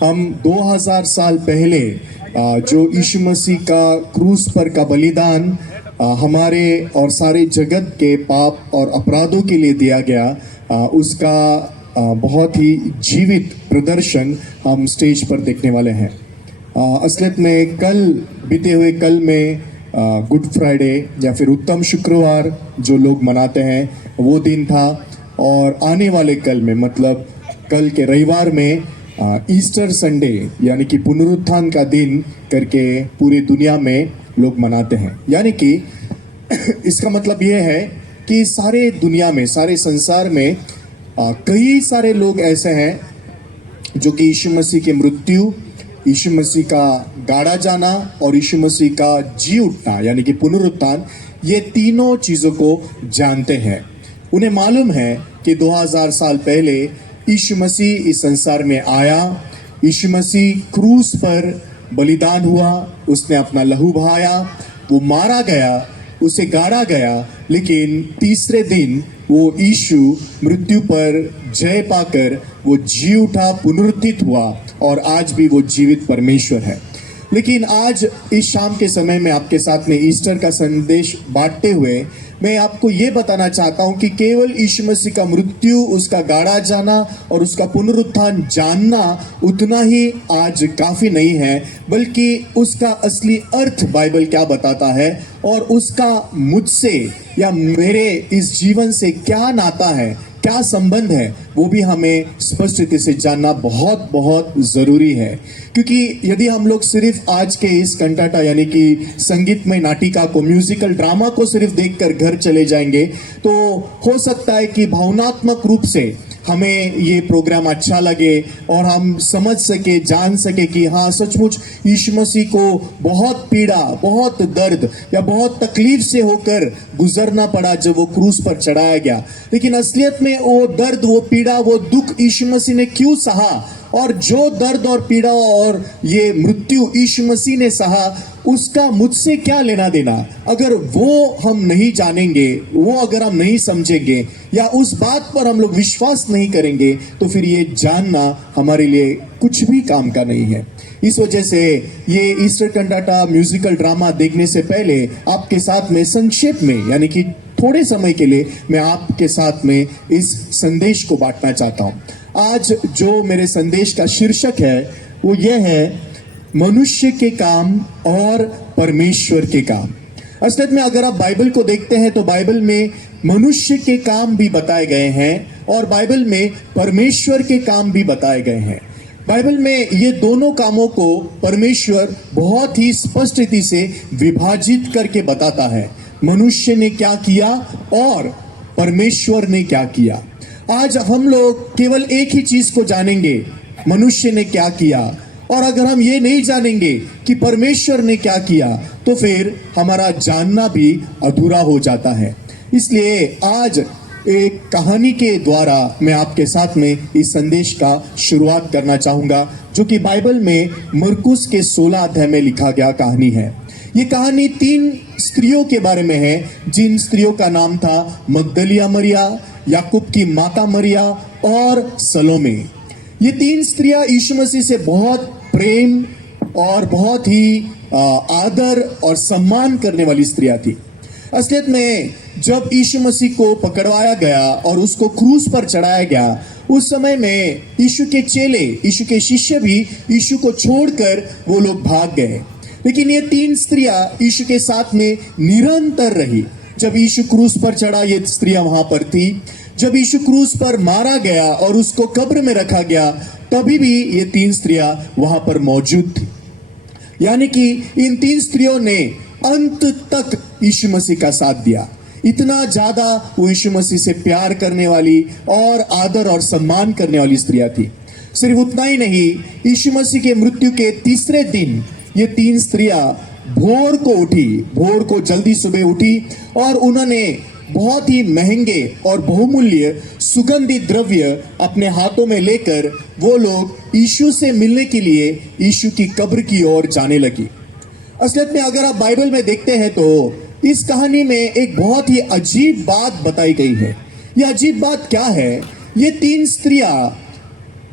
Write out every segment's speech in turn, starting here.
हम 2000 साल पहले जो यीशु मसीह का क्रूस पर का बलिदान हमारे और सारे जगत के पाप और अपराधों के लिए दिया गया, उसका बहुत ही जीवित प्रदर्शन हम स्टेज पर देखने वाले हैं। असलियत में बीते हुए कल में गुड फ्राइडे या फिर उत्तम शुक्रवार जो लोग मनाते हैं वो दिन था, और आने वाले कल में मतलब कल के रविवार में ईस्टर संडे यानी कि पुनरुत्थान का दिन करके पूरी दुनिया में लोग मनाते हैं। यानी कि इसका मतलब ये है कि सारे दुनिया में, सारे संसार में कई सारे लोग ऐसे हैं जो कि यीशु मसीह की मृत्यु, यीशु मसीह का गाड़ा जाना और यीशु मसीह का जी उठना यानी कि पुनरुत्थान, ये तीनों चीज़ों को जानते हैं। उन्हें मालूम है कि 2000 साल पहले यीशु मसीह इस संसार में आया, यीशु मसीह क्रूस पर बलिदान हुआ, उसने अपना लहू बहाया, वो मारा गया, उसे गाड़ा गया, लेकिन तीसरे दिन वो यीशु मृत्यु पर जय पाकर वो जी उठा, पुनरुत्थित हुआ और आज भी वो जीवित परमेश्वर है। लेकिन आज इस शाम के समय में आपके साथ में ईस्टर का संदेश बांटते हुए मैं आपको ये बताना चाहता हूँ कि केवल यीशु मसीह का मृत्यु, उसका गाड़ा जाना और उसका पुनरुत्थान जानना उतना ही आज काफ़ी नहीं है, बल्कि उसका असली अर्थ बाइबल क्या बताता है और उसका मुझसे या मेरे इस जीवन से क्या नाता है, क्या संबंध है, वो भी हमें स्पष्ट रीति से जानना बहुत बहुत ज़रूरी है। क्योंकि यदि हम लोग सिर्फ आज के इस कंटाटा यानी कि संगीतमय नाटिका को, म्यूजिकल ड्रामा को सिर्फ देखकर घर चले जाएंगे तो हो सकता है कि भावनात्मक रूप से हमें ये प्रोग्राम अच्छा लगे और हम समझ सके, जान सके कि हाँ सचमुच यीशु मसीह को बहुत पीड़ा, बहुत दर्द या बहुत तकलीफ से होकर गुजरना पड़ा जब वो क्रूस पर चढ़ाया गया। लेकिन असलियत में वो दर्द, वो पीड़ा, वो दुख यीशु मसीह ने क्यों सहा, और जो दर्द और पीड़ा और ये मृत्यु यीशु मसीह ने सहा, उसका मुझसे क्या लेना देना। अगर वो हम नहीं जानेंगे, वो अगर हम नहीं समझेंगे या उस बात पर हम लोग विश्वास नहीं करेंगे तो फिर ये जानना हमारे लिए कुछ भी काम का नहीं है। इस वजह से ये ईस्टर कंटाटा म्यूजिकल ड्रामा देखने से पहले आपके साथ में संक्षेप में यानी कि थोड़े समय के लिए मैं आपके साथ में इस संदेश को बांटना चाहता हूँ। आज जो मेरे संदेश का शीर्षक है वो ये है, मनुष्य के काम और परमेश्वर के काम। असलियत में अगर आप बाइबल को देखते हैं तो बाइबल में मनुष्य के काम भी बताए गए हैं और बाइबल में परमेश्वर के काम भी बताए गए हैं। बाइबल में ये दोनों कामों को परमेश्वर बहुत ही स्पष्ट रीति से विभाजित करके बताता है, मनुष्य ने क्या किया और परमेश्वर ने क्या किया। आज हम लोग केवल एक ही चीज को जानेंगे, मनुष्य ने क्या किया, और अगर हम ये नहीं जानेंगे कि परमेश्वर ने क्या किया तो फिर हमारा जानना भी अधूरा हो जाता है। इसलिए आज एक कहानी के द्वारा मैं आपके साथ में इस संदेश का शुरुआत करना चाहूँगा, जो कि बाइबल में मरकुस के 16 अध्याय में लिखा गया कहानी है। ये कहानी 3 स्त्रियों के बारे में है, जिन स्त्रियों का नाम था मगदलिया मरिया, याकूब की माता मरिया और सलोमे। ये 3 स्त्रियां यीशु मसीह से बहुत प्रेम और बहुत ही आदर और सम्मान करने वाली स्त्रियां थी। असलियत में जब यीशु मसीह को पकड़वाया गया और उसको क्रूस पर चढ़ाया गया, उस समय में यीशु के चेले, यीशु के शिष्य भी यीशु को छोड़कर वो लोग भाग गए। लेकिन ये 3 स्त्रियां यीशु के साथ में निरंतर रही। जब यीशु क्रूस पर चढ़ा ये स्त्रियां वहां पर थी, जब यीशु क्रूस पर मारा गया और उसको कब्र में रखा गया तभी भी ये 3 स्त्रियां वहां पर मौजूद थी। यानी कि इन 3 स्त्रियों ने अंत तक यीशु मसीह का साथ दिया। इतना ज्यादा वो यीशु मसीह से प्यार करने वाली और आदर और सम्मान करने वाली स्त्रियां थी। सिर्फ उतना ही नहीं, यीशु मसीह के मृत्यु के तीसरे दिन ये 3 स्त्रियां भोर को उठी, भोर को जल्दी सुबह उठी और उन्होंने बहुत ही महंगे और बहुमूल्य सुगंधित द्रव्य अपने हाथों में लेकर वो लोग यीशु से मिलने के लिए यीशु की कब्र की ओर जाने लगी। असलियत में अगर आप बाइबल में देखते हैं तो इस कहानी में एक बहुत ही अजीब बात बताई गई है। यह अजीब बात क्या है? ये 3 स्त्रियां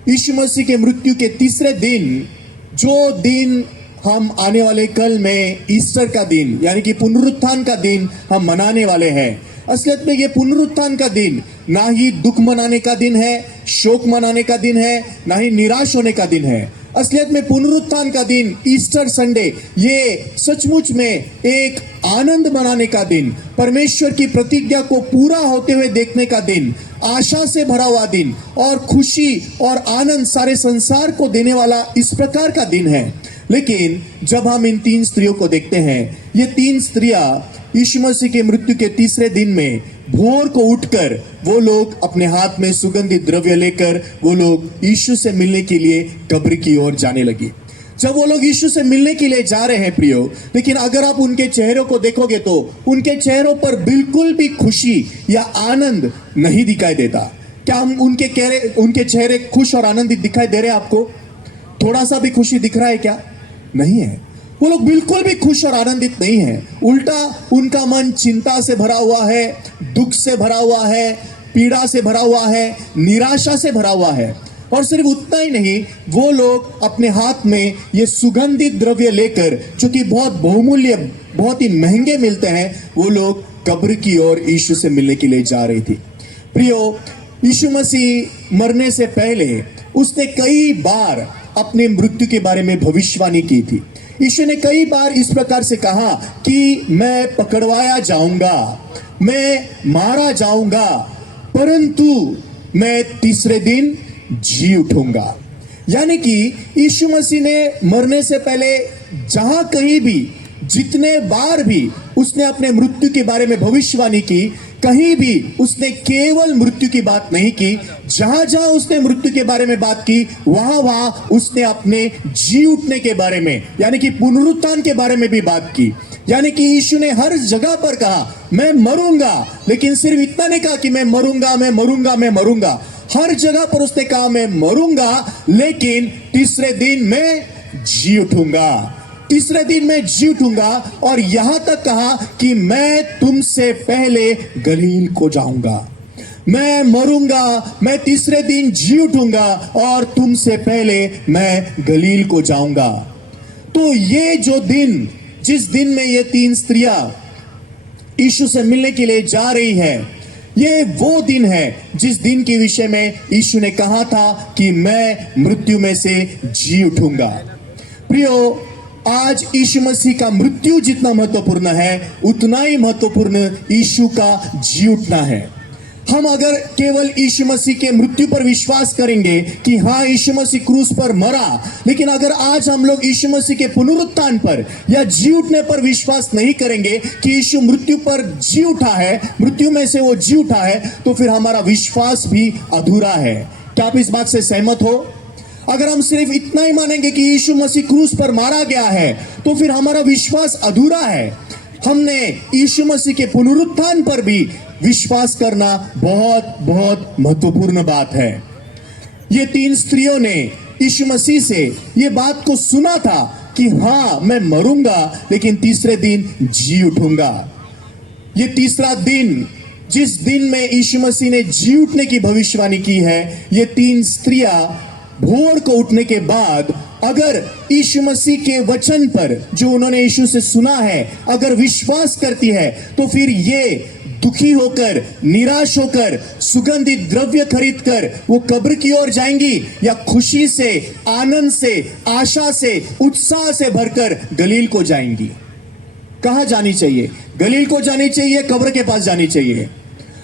यीशु मसीह के मृत्यु के तीसरे दिन, जो दिन हम आने वाले कल में ईस्टर का दिन यानी कि पुनरुत्थान का दिन हम मनाने वाले हैं, असलियत में ये पुनरुत्थान का दिन ना ही दुख मनाने का दिन है, शोक मनाने का दिन है, ना ही निराश होने का दिन है। असलियत में पुनरुत्थान का दिन, ईस्टर संडे, ये सचमुच में एक आनंद मनाने का दिन, परमेश्वर की प्रतिज्ञा को पूरा होते हुए देखने का दिन, आशा से भरा हुआ दिन और खुशी और आनंद सारे संसार को देने वाला इस प्रकार का दिन है। लेकिन जब हम इन तीन स्त्रियों को देखते हैं, ये तीन स्त्रियां यीशु मसीह के मृत्यु के तीसरे दिन में भोर को उठकर वो लोग अपने हाथ में सुगंधित द्रव्य लेकर वो लोग यीशु से मिलने के लिए कब्र की ओर जाने लगी। जब वो लोग यीशु से मिलने के लिए जा रहे हैं प्रियो, लेकिन अगर आप उनके चेहरों को देखोगे तो उनके चेहरों पर बिल्कुल भी खुशी या आनंद नहीं दिखाई देता। क्या हम उनके चेहरे खुश और आनंदित दिखाई दे रहे हैं आपको? थोड़ा सा भी खुशी दिख रहा है क्या? नहीं है। वो लोग बिल्कुल भी खुश और आनंदित नहीं है। उल्टा उनका मन चिंता से भरा हुआ है, दुख से भरा हुआ है, पीड़ा से भरा हुआ है, निराशा से भरा हुआ है। और सिर्फ उतना ही नहीं, वो लोग अपने हाथ में ये सुगंधित द्रव्य लेकर, जो कि बहुत बहुमूल्य, बहुत ही महंगे मिलते हैं, वो लोग कब्र की ओर यीशु से मिलने के लिए जा रही थी। प्रियो, यीशु मसीह मरने से पहले उसने कई बार अपने मृत्यु के बारे में भविष्यवाणी की थी। यीशु ने कई बार इस प्रकार से कहा कि मैं पकड़वाया जाऊंगा, मैं मारा जाऊंगा, परंतु मैं तीसरे दिन जी उठूंगा। यानी कि यीशु मसीह ने मरने से पहले जहां कहीं भी, जितने बार भी उसने अपने मृत्यु के बारे में भविष्यवाणी की, कहीं भी उसने केवल मृत्यु की बात नहीं की। जहां जहां उसने मृत्यु के बारे में बात की, वहां वहां उसने अपने जी उठने के बारे में यानी कि पुनरुत्थान के बारे में भी बात की। यानी कि यीशु ने हर जगह पर कहा मैं मरूंगा, लेकिन सिर्फ इतना नहीं कहा कि मैं मरूंगा, मैं मरूंगा, मैं मरूंगा। हर जगह पर उसने कहा मैं मरूंगा, लेकिन तीसरे दिन मैं जी उठूंगा, तीसरे दिन मैं जी उठूंगा। और यहां तक कहा कि मैं तुमसे पहले गलील को जाऊंगा। मैं मरूंगा, मैं तीसरे दिन जी उठूंगा और तुमसे पहले मैं गलील को जाऊंगा। तो ये जो दिन, जिस दिन में ये तीन स्त्रियां यीशु से मिलने के लिए जा रही है, ये वो दिन है जिस दिन के विषय में यीशु ने कहा था कि मैं मृत्यु में से जी उठूंगा। प्रियो, आज यीशु मसीह का मृत्यु जितना महत्वपूर्ण है, उतना ही महत्वपूर्ण यीशु का जी उठना है। हम अगर केवल यीशु मसीह के मृत्यु पर विश्वास करेंगे कि हाँ यीशु मसीह क्रूस पर मरा, लेकिन अगर आज हम लोग यीशु मसीह के पुनरुत्थान पर या जी उठने पर विश्वास नहीं करेंगे कि यीशु मृत्यु पर जी उठा है, मृत्यु में से वो जी उठा है, तो फिर हमारा विश्वास भी अधूरा है। क्या आप इस बात से सहमत हो? अगर हम सिर्फ इतना ही मानेंगे कि यीशु मसीह क्रूस पर मारा गया है, तो फिर हमारा विश्वास अधूरा है। हमने यीशु मसीह के पुनरुत्थान पर भी विश्वास करना बहुत बहुत महत्वपूर्ण बात है। ये तीन स्त्रियों ने यीशु मसीह से ये बात को सुना था कि हाँ मैं मरूंगा, लेकिन तीसरे दिन जी उठूंगा। ये तीसरा दिन, जिस दिन में यीशु मसीह ने जी उठने की भविष्यवाणी की है, ये तीन स्त्रियां भोर को उठने के बाद अगर यीशु मसीह के वचन पर जो उन्होंने यीशु से सुना है अगर विश्वास करती है, तो फिर ये दुखी होकर, निराश होकर, सुगंधित द्रव्य खरीदकर वो कब्र की ओर जाएंगी, या खुशी से, आनंद से, आशा से, उत्साह से भरकर गलील को जाएंगी? कहां जानी चाहिए? गलील को जानी चाहिए, कब्र के पास जानी चाहिए।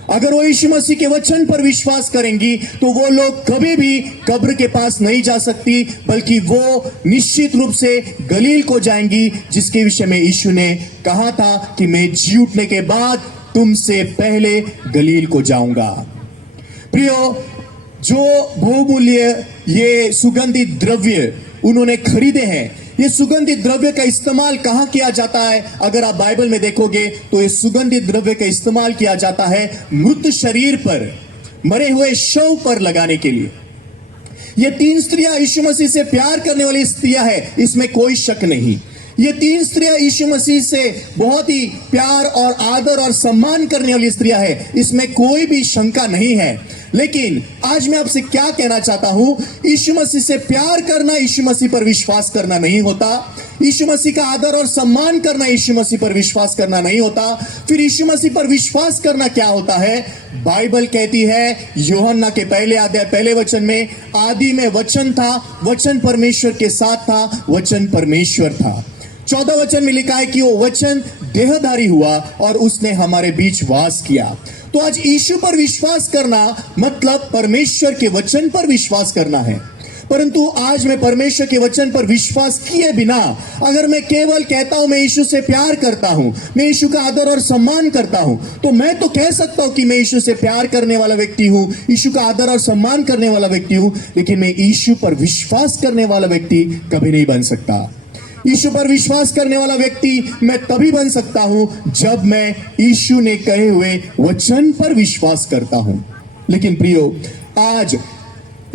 अगर वो यीशु मसीह के वचन पर विश्वास करेंगी तो वो लोग कभी भी कब्र के पास नहीं जा सकती, बल्कि वो निश्चित रूप से गलील को जाएंगी, जिसके विषय में यीशु ने कहा था कि मैं जी उठने के बाद तुमसे पहले गलील को जाऊंगा। प्रियो, जो बहुमूल्य ये सुगंधित द्रव्य उन्होंने खरीदे हैं, ये सुगंधित द्रव्य का इस्तेमाल कहां किया जाता है? अगर आप बाइबल में देखोगे तो ये सुगंधित द्रव्य का इस्तेमाल किया जाता है मृत शरीर पर, मरे हुए शव पर लगाने के लिए। ये तीन स्त्रियां यीशु मसीह से प्यार करने वाली स्त्रियां हैं, इसमें कोई शक नहीं। ये तीन स्त्रियां यीशु मसीह से बहुत ही प्यार और आदर और सम्मान करने वाली स्त्रियां हैं, इसमें कोई भी शंका नहीं है। लेकिन आज मैं आपसे क्या कहना चाहता हूं, यीशु मसीह से प्यार करना यीशु मसीह पर विश्वास करना नहीं होता। यीशु मसीह का आदर और सम्मान करना यीशु मसीह पर विश्वास करना नहीं होता। फिर यीशु मसीह पर विश्वास करना क्या होता है? बाइबल कहती है यूहन्ना के पहले अध्याय पहले वचन में, आदि में वचन था, वचन परमेश्वर के साथ था, वचन परमेश्वर था। 14 वचन में लिखा है कि वो वचन देहधारी हुआ और उसने हमारे बीच वास किया। तो आज यीशु पर विश्वास करना मतलब परमेश्वर के वचन पर विश्वास करना है। परंतु आज मैं परमेश्वर के वचन पर विश्वास किए बिना अगर मैं केवल कहता हूं मैं यीशु से प्यार करता हूं, मैं यीशु का आदर और सम्मान करता हूं, तो मैं तो कह सकता हूं कि मैं यीशु से प्यार करने वाला व्यक्ति हूं, यीशु का आदर और सम्मान करने वाला व्यक्ति हूं, लेकिन मैं यीशु पर विश्वास करने वाला व्यक्ति कभी नहीं बन सकता। यीशु पर विश्वास करने वाला व्यक्ति मैं तभी बन सकता हूं जब मैं यीशु ने कहे हुए वचन पर विश्वास करता हूं। लेकिन प्रियो, आज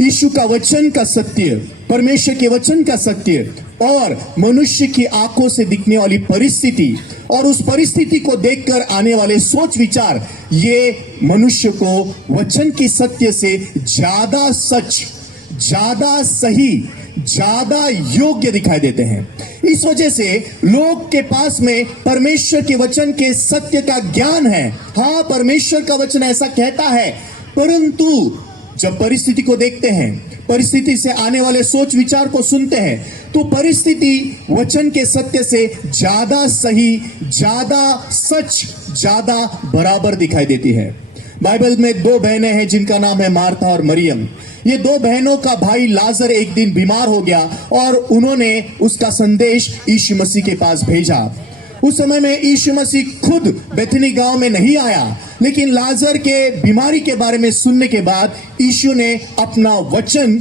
यीशु का वचन का सत्य, परमेश्वर के वचन का सत्य और मनुष्य की आंखों से दिखने वाली परिस्थिति और उस परिस्थिति को देखकर आने वाले सोच विचार, ये मनुष्य को वचन की सत्य से ज्यादा सच, ज्यादा सही, ज्यादा योग्य दिखाई देते हैं। इस वजह से लोग के पास में परमेश्वर के वचन के सत्य का ज्ञान है। हाँ, परमेश्वर का वचन ऐसा कहता है, परंतु जब परिस्थिति को देखते हैं, परिस्थिति से आने वाले सोच विचार को सुनते हैं, तो परिस्थिति वचन के सत्य से ज्यादा सही, ज्यादा सच, ज्यादा बराबर दिखाई देती है। बाइबल में 2 बहनें हैं जिनका नाम है मार्था और मरियम। ये 2 बहनों का भाई लाजर एक दिन बीमार हो गया और उन्होंने उसका संदेश यीशु मसीह के पास भेजा। उस समय में यीशु मसीह खुद बेथनी गांव में नहीं आया, लेकिन लाजर के बीमारी के बारे में सुनने के बाद यीशु ने अपना वचन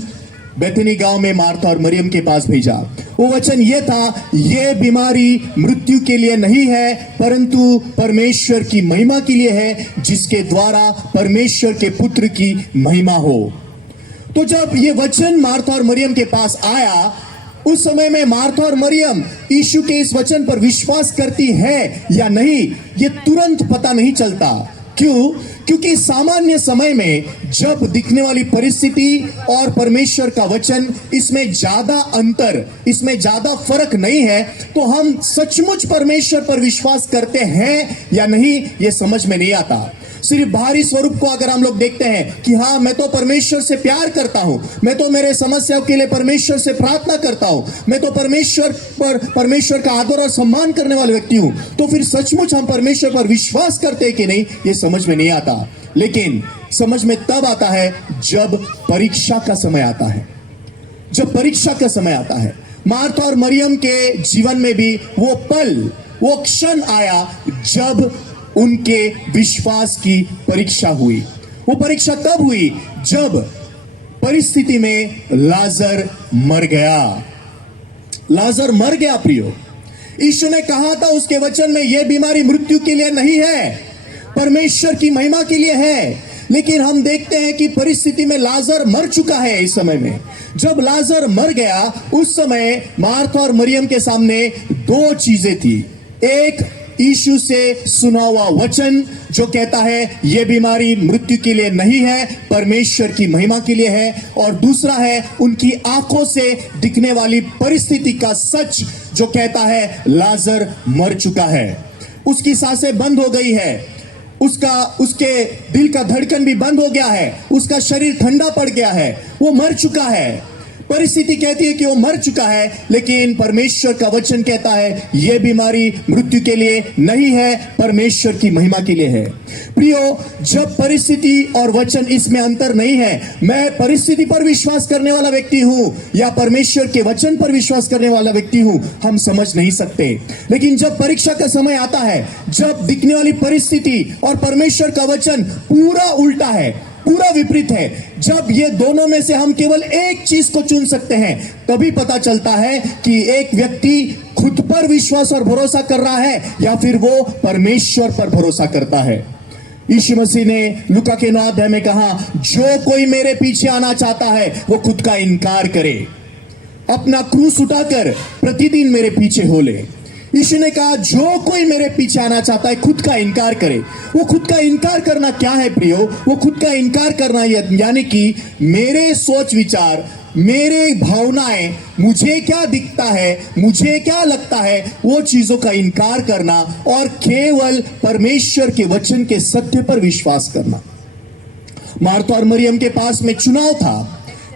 बेथनी गांव में मार्था और मरियम के पास भेजा। वो वचन ये था, ये बीमारी मृत्यु के लिए नहीं है, परंतु परमेश्वर की महिमा के लिए है, जिसके द्वारा परमेश्वर के पुत्र की महिमा हो। तो जब ये वचन मार्था और मरियम के पास आया, उस समय में मार्था और मरियम यीशु के इस वचन पर विश्वास करती है या नहीं, ये तुरंत पता नहीं चलता। क्यों? क्योंकि सामान्य समय में जब दिखने वाली परिस्थिति और परमेश्वर का वचन, इसमें ज्यादा अंतर, इसमें ज्यादा फर्क नहीं है, तो हम सचमुच परमेश्वर पर विश्वास करते हैं या नहीं, ये समझ में नहीं आता। सिर्फ बाहरी स्वरूप को अगर हम लोग देखते हैं कि हाँ, मैं तो परमेश्वर से प्यार करता हूं, मैं तो मेरे समस्याओं के लिए परमेश्वर से प्रार्थना करता हूं, मैं तो परमेश्वर का आदर और सम्मान करने वाला व्यक्ति हूं, तो फिर सचमुच हम परमेश्वर पर विश्वास करते हैं कि नहीं, ये समझ में नहीं आता। लेकिन समझ में तब आता है जब परीक्षा का समय आता है। जब परीक्षा का समय आता है, मार्था और मरियम के जीवन में भी वो पल, वो क्षण आया जब उनके विश्वास की परीक्षा हुई। वो परीक्षा तब हुई जब परिस्थिति में लाजर मर गया। लाजर मर गया प्रियो। यीशु ने कहा था उसके वचन में, यह बीमारी मृत्यु के लिए नहीं है, परमेश्वर की महिमा के लिए है। लेकिन हम देखते हैं कि परिस्थिति में लाजर मर चुका है। इस समय में जब लाजर मर गया, उस समय मार्था और मरियम के सामने 2 चीजें थी। एक, यीशु से सुना हुआ वचन जो कहता है यह बीमारी मृत्यु के लिए नहीं है, परमेश्वर की महिमा के लिए है, और दूसरा है उनकी आंखों से दिखने वाली परिस्थिति का सच जो कहता है लाजर मर चुका है, उसकी सांसें बंद हो गई है, उसके दिल का धड़कन भी बंद हो गया है, उसका शरीर ठंडा पड़ गया है, वो मर चुका है। परिस्थिति कहती है कि वो मर चुका है, लेकिन परमेश्वर का वचन कहता है यह बीमारी मृत्यु के लिए नहीं है, परमेश्वर की महिमा के लिए है। प्रियो, जब परिस्थिति और वचन इसमें अंतर नहीं है, मैं परिस्थिति पर विश्वास करने वाला व्यक्ति हूं या परमेश्वर के वचन पर विश्वास करने वाला व्यक्ति हूं, हम समझ नहीं सकते। लेकिन जब परीक्षा का समय आता है, जब दिखने वाली परिस्थिति और परमेश्वर का वचन पूरा उल्टा है, पूरा विपरीत है, जब ये दोनों में से हम केवल एक चीज को चुन सकते हैं, तभी पता चलता है कि एक व्यक्ति खुद पर विश्वास और भरोसा कर रहा है या फिर वो परमेश्वर पर भरोसा करता है। यीशु मसीह ने लूका के 9 अध्याय में कहा, जो कोई मेरे पीछे आना चाहता है वो खुद का इनकार करे, अपना क्रूस उठाकर प्रतिदिन मेरे पीछे हो ले। यीशु ने कहा जो कोई मेरे पीछे आना चाहता है खुद का इनकार करे। वो खुद का इनकार करना क्या है प्रियो? वो खुद का इनकार करना यानी कि मेरे सोच विचार, मेरे भावनाएं, मुझे क्या दिखता है, मुझे क्या लगता है, वो चीजों का इनकार करना और केवल परमेश्वर के वचन के सत्य पर विश्वास करना। मार्था और मरियम के पास में चुनाव था।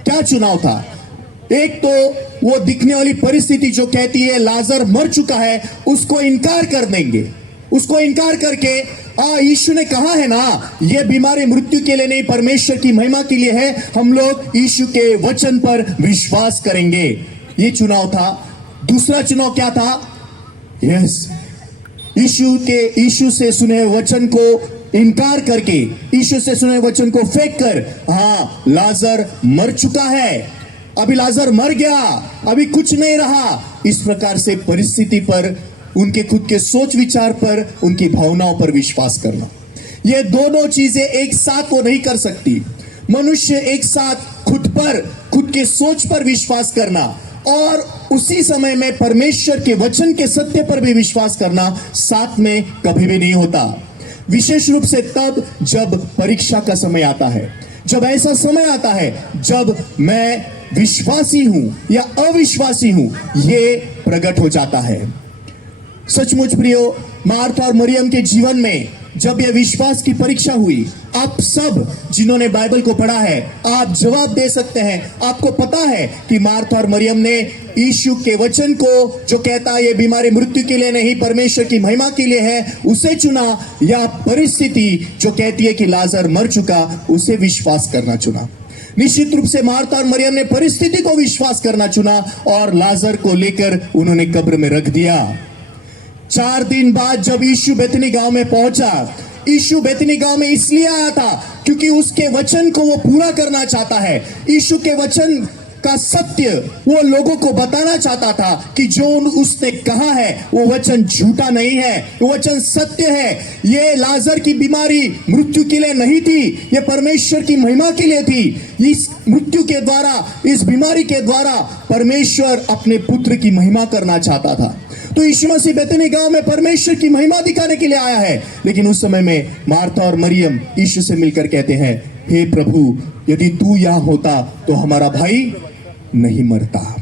क्या चुनाव था? एक तो वो दिखने वाली परिस्थिति जो कहती है लाजर मर चुका है, उसको इनकार कर देंगे। उसको इनकार करके यीशु ने कहा है ना, ये बीमारी मृत्यु के लिए नहीं परमेश्वर की महिमा के लिए है, हम लोग यीशु के वचन पर विश्वास करेंगे। ये चुनाव था। दूसरा चुनाव क्या था? यीशु से सुने वचन को इनकार करके, यीशु से सुने वचन को फेंक कर, हाँ लाजर मर चुका है, अभी लाजर मर गया, अभी कुछ नहीं रहा, इस प्रकार से परिस्थिति पर, उनके खुद के सोच विचार पर, उनकी भावनाओं पर विश्वास करना। ये दोनों चीजें एक साथ वो नहीं कर सकती। मनुष्य एक साथ खुद पर, खुद के सोच पर विश्वास करना और उसी समय में परमेश्वर के वचन के सत्य पर भी विश्वास करना साथ में कभी भी नहीं होता। विशेष रूप से तब जब परीक्षा का समय आता है, जब ऐसा समय आता है जब मैं विश्वासी हूं या अविश्वासी हूं, ये प्रकट हो जाता है। सचमुच प्रियो, मार्था और मरियम के जीवन में जब यह विश्वास की परीक्षा हुई, आप सब जिन्होंने बाइबल को पढ़ा है, आप जवाब दे सकते हैं। आपको पता है कि मार्था और मरियम ने यीशु के वचन को जो कहता है ये बीमारी मृत्यु के लिए नहीं परमेश्वर की महिमा के लिए है, उसे चुना, या परिस्थिति जो कहती है कि लाजर मर चुका, उसे विश्वास करना चुना। निश्चित रूप से मार्था और मरियम ने परिस्थिति को विश्वास करना चुना और लाजर को लेकर उन्होंने कब्र में रख दिया। 4 दिन बाद जब यीशु बेथनी गांव में पहुंचा, यीशु बेथनी गांव में इसलिए आया था क्योंकि उसके वचन को वो पूरा करना चाहता है। यीशु के वचन का सत्य वो लोगों को बताना चाहता था कि जो उसने कहा है वो वचन झूठा नहीं है, वो वचन सत्य है। ये लाजर की बीमारी मृत्यु के लिए नहीं थी, ये परमेश्वर की महिमा के लिए थी। इस मृत्यु के द्वारा, इस बीमारी के द्वारा परमेश्वर अपने पुत्र की महिमा करना चाहता था। तो यीशु मसीह बेथनी गांव में परमेश्वर की महिमा दिखाने के लिए आया है। लेकिन उस समय में मार्था और मरियम यीशु से मिलकर कहते हैं, हे प्रभु, यदि तू यहां होता तो हमारा भाई नहीं मरता।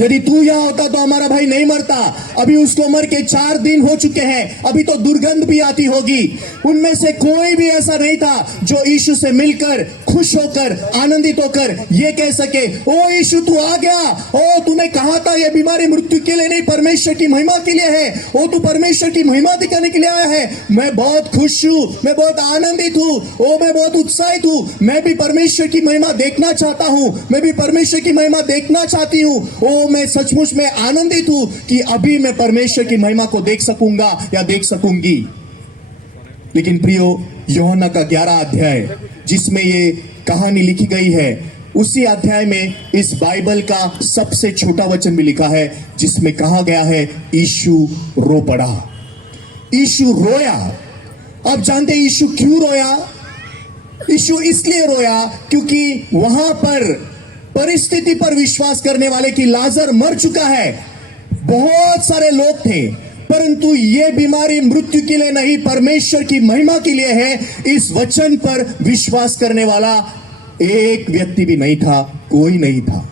यदि तू यहां होता तो हमारा भाई नहीं मरता। अभी उसको मर के 4 दिन हो चुके हैं, अभी तो दुर्गंध भी आती होगी। उनमें से कोई भी ऐसा नहीं था जो यीशु से मिलकर खुश होकर, आनंदित होकर ये कह सके, ओ यीशु तू आ गया, ओ तूने कहा था ये बीमारी मृत्यु के लिए नहीं परमेश्वर की महिमा के लिए है, ओ तू परमेश्वर की महिमा दिखाने के लिए आया है। मैं बहुत खुश हूं, मैं बहुत आनंदित हूं, ओ मैं बहुत उत्साहित हूं, मैं भी परमेश्वर की महिमा देखना चाहता हूं, मैं भी परमेश्वर की महिमा देखना चाहती हूं। ओ मैं सचमुच में आनंदित हूं कि अभी मैं परमेश्वर की महिमा को देख सकूंगा या देख सकूंगी। लेकिन प्रियो, यूहन्ना का 11 अध्याय जिसमें ये कहानी लिखी गई है, उसी अध्याय में इस बाइबल का सबसे छोटा वचन भी लिखा है जिसमें कहा गया है, यीशु रो पड़ा। यीशु रोया। आप जानते हैं यीशु क्यों रोया? यीशु इसलिए रोया क्योंकि वहां पर परिस्थिति पर विश्वास करने वाले कि लाजर मर चुका है, बहुत सारे लोग थे, परंतु ये बीमारी मृत्यु के लिए नहीं परमेश्वर की महिमा के लिए है, इस वचन पर विश्वास करने वाला एक व्यक्ति भी नहीं था, कोई नहीं था।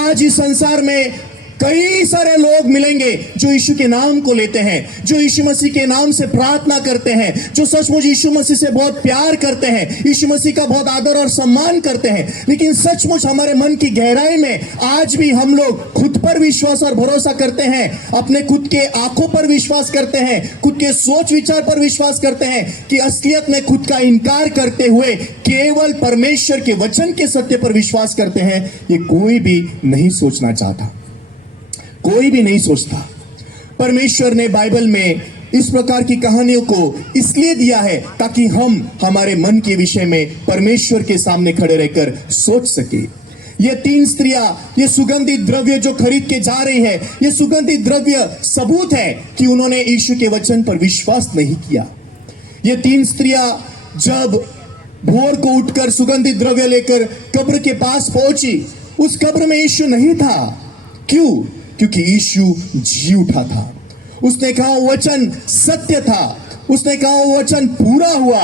आज इस संसार में कई सारे लोग मिलेंगे जो यीशु के नाम को लेते हैं, जो यीशु मसीह के नाम से प्रार्थना करते हैं, जो सचमुच यीशु मसीह से बहुत प्यार करते हैं, यीशु मसीह का बहुत आदर और सम्मान करते हैं। लेकिन सचमुच हमारे मन की गहराई में आज भी हम लोग खुद पर विश्वास और भरोसा करते हैं, अपने खुद के आंखों पर विश्वास करते हैं, खुद के सोच विचार पर विश्वास करते हैं कि असलियत में खुद का इनकार करते हुए केवल परमेश्वर के वचन के सत्य पर विश्वास करते हैं। ये कोई भी नहीं सोचना चाहता, कोई भी नहीं सोचता। परमेश्वर ने बाइबल में इस प्रकार की कहानियों को इसलिए दिया है ताकि हम हमारे मन के विषय में परमेश्वर के सामने खड़े रहकर सोच सके। ये 3 स्त्रियां ये सुगंधित द्रव्य जो खरीद के जा रही है, ये सुगंधित द्रव्य सबूत है कि उन्होंने यीशु के वचन पर विश्वास नहीं किया। ये 3 स्त्रियां जब भोर को उठकर सुगंधित द्रव्य लेकर कब्र के पास पहुंची, उस कब्र में यीशु नहीं था। क्यों? क्योंकि यीशु जी उठा था। उसने कहा वचन सत्य था, उसने कहा वचन पूरा हुआ।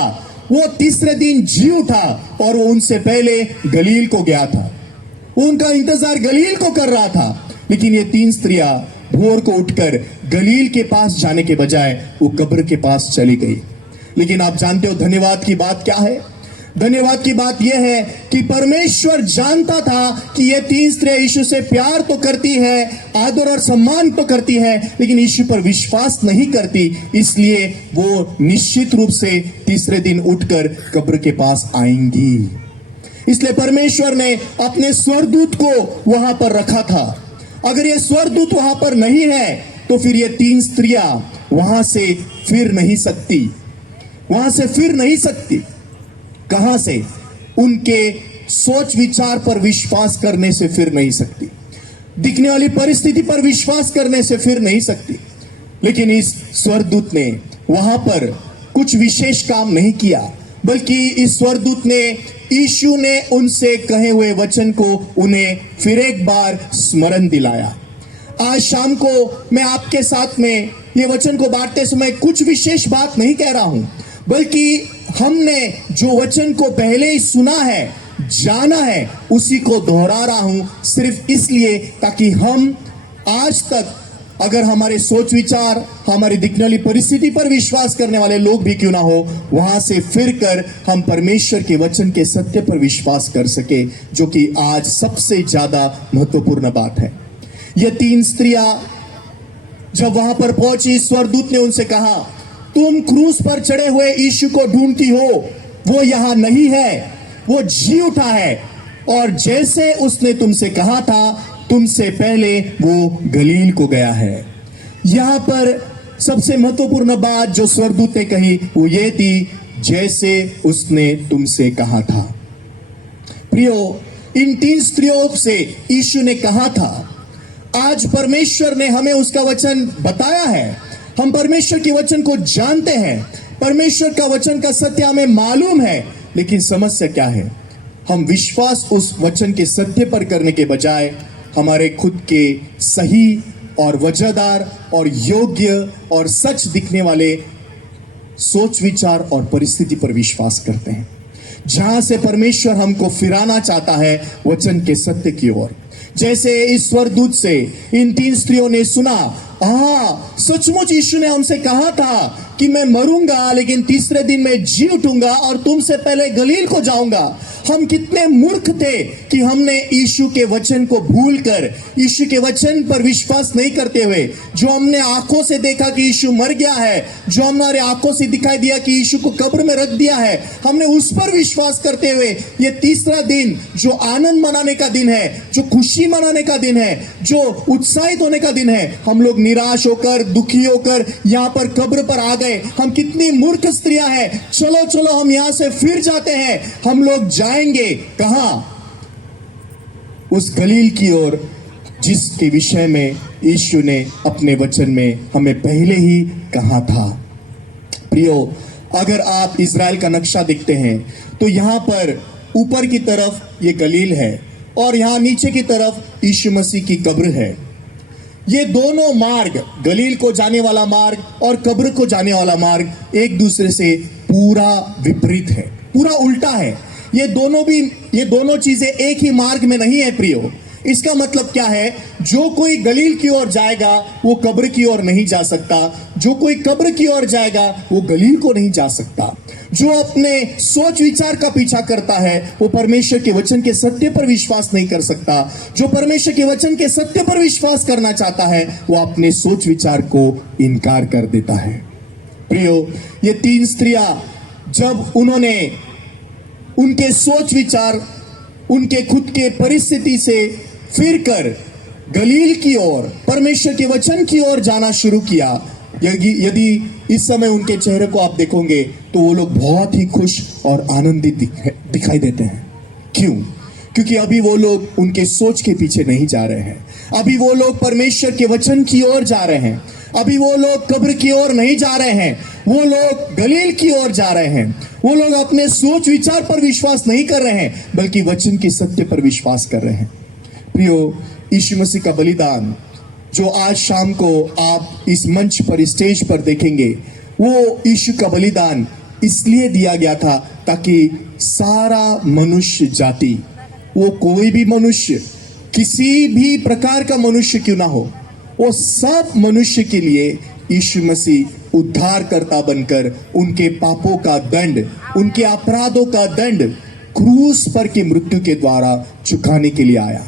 वो तीसरे दिन जी उठा और वो उनसे पहले गलील को गया था। वो उनका इंतजार गलील को कर रहा था। लेकिन ये तीन स्त्रियां भोर को उठकर गलील के पास जाने के बजाय वो कब्र के पास चली गई। लेकिन आप जानते हो धन्यवाद की बात क्या है? धन्यवाद की बात यह है कि परमेश्वर जानता था कि ये तीन स्त्रियां यीशु से प्यार तो करती है, आदर और सम्मान तो करती है, लेकिन यीशु पर विश्वास नहीं करती। इसलिए वो निश्चित रूप से तीसरे दिन उठकर कब्र के पास आएंगी। इसलिए परमेश्वर ने अपने स्वर्गदूत को वहां पर रखा था। अगर ये स्वर्गदूत वहां पर नहीं है तो फिर ये तीन स्त्रियां वहां से फिर नहीं सकती, वहां से फिर नहीं सकती। कहां से? उनके सोच विचार पर विश्वास करने से फिर नहीं सकती, दिखने वाली परिस्थिति पर विश्वास करने से फिर नहीं सकती। लेकिन इस स्वर्गदूत ने वहां पर कुछ विशेष काम नहीं किया, बल्कि इस स्वर्गदूत ने यीशु ने उनसे कहे हुए वचन को उन्हें फिर एक बार स्मरण दिलाया। आज शाम को मैं आपके साथ में ये वचन को बांटते समय कुछ विशेष बात नहीं कह रहा हूं, बल्कि हमने जो वचन को पहले ही सुना है, जाना है, उसी को दोहरा रहा हूं, सिर्फ इसलिए ताकि हम आज तक अगर हमारे सोच विचार, हमारी दिखने वाली परिस्थिति पर विश्वास करने वाले लोग भी क्यों ना हो, वहां से फिर कर हम परमेश्वर के वचन के सत्य पर विश्वास कर सके, जो कि आज सबसे ज्यादा महत्वपूर्ण बात है। ये तीन स्त्रियां जब वहां पर पहुंची, स्वर्गदूत ने उनसे कहा, तुम क्रूस पर चढ़े हुए यीशु को ढूंढती हो, वो यहां नहीं है, वो जी उठा है, और जैसे उसने तुमसे कहा था, तुमसे पहले वो गलील को गया है। यहां पर सबसे महत्वपूर्ण बात जो स्वर्गदूत ने कही वो ये थी, जैसे उसने तुमसे कहा था। प्रियो, इन तीन स्त्रियों से यीशु ने कहा था। आज परमेश्वर ने हमें उसका वचन बताया है, हम परमेश्वर के वचन को जानते हैं, परमेश्वर का वचन का सत्य हमें मालूम है, लेकिन समस्या क्या है? हम विश्वास उस वचन के सत्य पर करने के बजाय हमारे खुद के सही और वजहदार और योग्य और सच दिखने वाले सोच विचार और परिस्थिति पर विश्वास करते हैं, जहां से परमेश्वर हमको फिराना चाहता है वचन के सत्य की ओर। जैसे इस स्वर्गदूत से इन तीन स्त्रियों ने सुना, सचमुच यीशु ने हमसे कहा था कि मैं मरूंगा लेकिन तीसरे दिन मैं जी उठूंगा और तुमसे पहले गलील को जाऊंगा। हम कितने मूर्ख थे कि हमने यीशु के वचन को भूलकर, यीशु के वचन पर विश्वास नहीं करते हुए, जो हमने आंखों से देखा कि यीशु मर गया है, जो हमारे आंखों से दिखाई दिया कि यीशु को कब्र में रख दिया है, हमने उस पर विश्वास करते हुए ये तीसरा दिन जो आनंद मनाने का दिन है, जो खुशी मनाने का दिन है, जो उत्साहित होने का दिन है, हम लोग निराश होकर, दुखी होकर यहां पर कब्र पर आ गए। हम कितनी मूर्ख स्त्रियां हैं। चलो चलो हम यहां से फिर जाते हैं। हम लोग जाएंगे कहां? उस गलील की ओर, जिसके विषय में यीशु ने अपने वचन में हमें पहले ही कहा था। प्रियो, अगर आप इज़राइल का नक्शा देखते हैं तो यहां पर ऊपर की तरफ ये गलील है और यहां नीचे की तरफ यीशु मसीह की कब्र है। ये दोनों मार्ग, गलील को जाने वाला मार्ग और कब्र को जाने वाला मार्ग, एक दूसरे से पूरा विपरीत है, पूरा उल्टा है। ये दोनों चीजें एक ही मार्ग में नहीं है प्रियो। इसका मतलब क्या है? जो कोई गलील की ओर जाएगा वो कब्र की ओर नहीं जा सकता, जो कोई कब्र की ओर जाएगा वो गलील को नहीं जा सकता। जो अपने सोच विचार का पीछा करता है वो परमेश्वर के वचन के सत्य पर विश्वास नहीं कर सकता। जो परमेश्वर के वचन के सत्य पर विश्वास करना चाहता है वो अपने सोच विचार को इनकार कर देता है। प्रियो, ये तीन स्त्रियां जब उन्होंने उनके सोच विचार, उनके खुद के परिस्थिति से फिर कर गलील की ओर, परमेश्वर के वचन की ओर जाना शुरू किया, यदि इस समय उनके चेहरे को आप देखोगे तो वो लोग बहुत ही खुश और आनंदित दिखाई देते हैं। क्यों? क्योंकि अभी वो लोग उनके सोच के पीछे नहीं जा रहे हैं। अभी वो लोग परमेश्वर के वचन की ओर जा रहे हैं। अभी वो लोग कब्र की ओर नहीं जा रहे हैं, वो लोग गलील की ओर जा रहे हैं। वो लोग अपने सोच विचार पर विश्वास नहीं कर रहे हैं, बल्कि वचन के सत्य पर विश्वास कर रहे हैं। प्रियो, यीशु मसीह का बलिदान जो आज शाम को आप इस मंच पर, स्टेज पर देखेंगे, वो यीशु का बलिदान इसलिए दिया गया था ताकि सारा मनुष्य जाति, वो कोई भी मनुष्य, किसी भी प्रकार का मनुष्य क्यों ना हो, वो सब मनुष्य के लिए यीशु मसीह उद्धारकर्ता बनकर उनके पापों का दंड, उनके अपराधों का दंड क्रूस पर की मृत्यु के द्वारा चुकाने के लिए आया।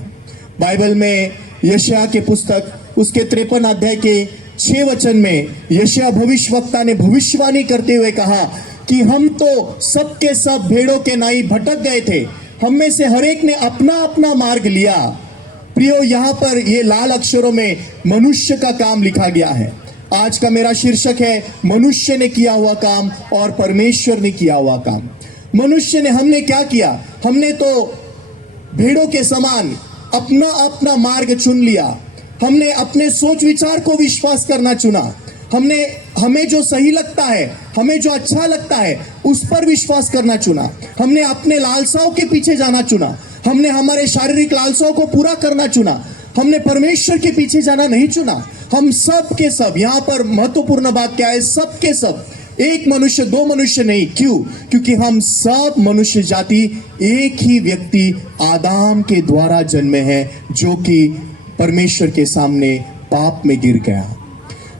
बाइबल में यशायाह के पुस्तक उसके 53 अध्याय के 6 वचन में यशायाह भविष्यवक्ता ने भविष्यवाणी करते हुए कहा कि हम तो सबके सब भेड़ों के नाई भटक गए थे, हम में से हर एक ने अपना अपना मार्ग लिया। प्रियो, यहाँ पर ये लाल अक्षरों में मनुष्य का काम लिखा गया है। आज का मेरा शीर्षक है मनुष्य ने किया हुआ काम और परमेश्वर ने किया हुआ काम। मनुष्य ने, हमने क्या किया? हमने तो भेड़ों के समान अपना अपना मार्ग चुन लिया। हमने अपने सोच विचार को विश्वास करना चुना। हमें जो सही लगता है, हमें जो अच्छा लगता है, उस पर विश्वास करना चुना। हमने अपने लालसाओं के पीछे जाना चुना। हमने हमारे शारीरिक लालसाओं को पूरा करना चुना। हमने परमेश्वर के पीछे जाना नहीं चुना। हम सब के सब, यहाँ पर महत्वपूर्ण बात क्या है, सब के सब, एक मनुष्य, दो मनुष्य नहीं। क्यों? क्योंकि हम सब मनुष्य जाति एक ही व्यक्ति आदम के द्वारा जन्मे हैं, जो कि परमेश्वर के सामने पाप में गिर गया।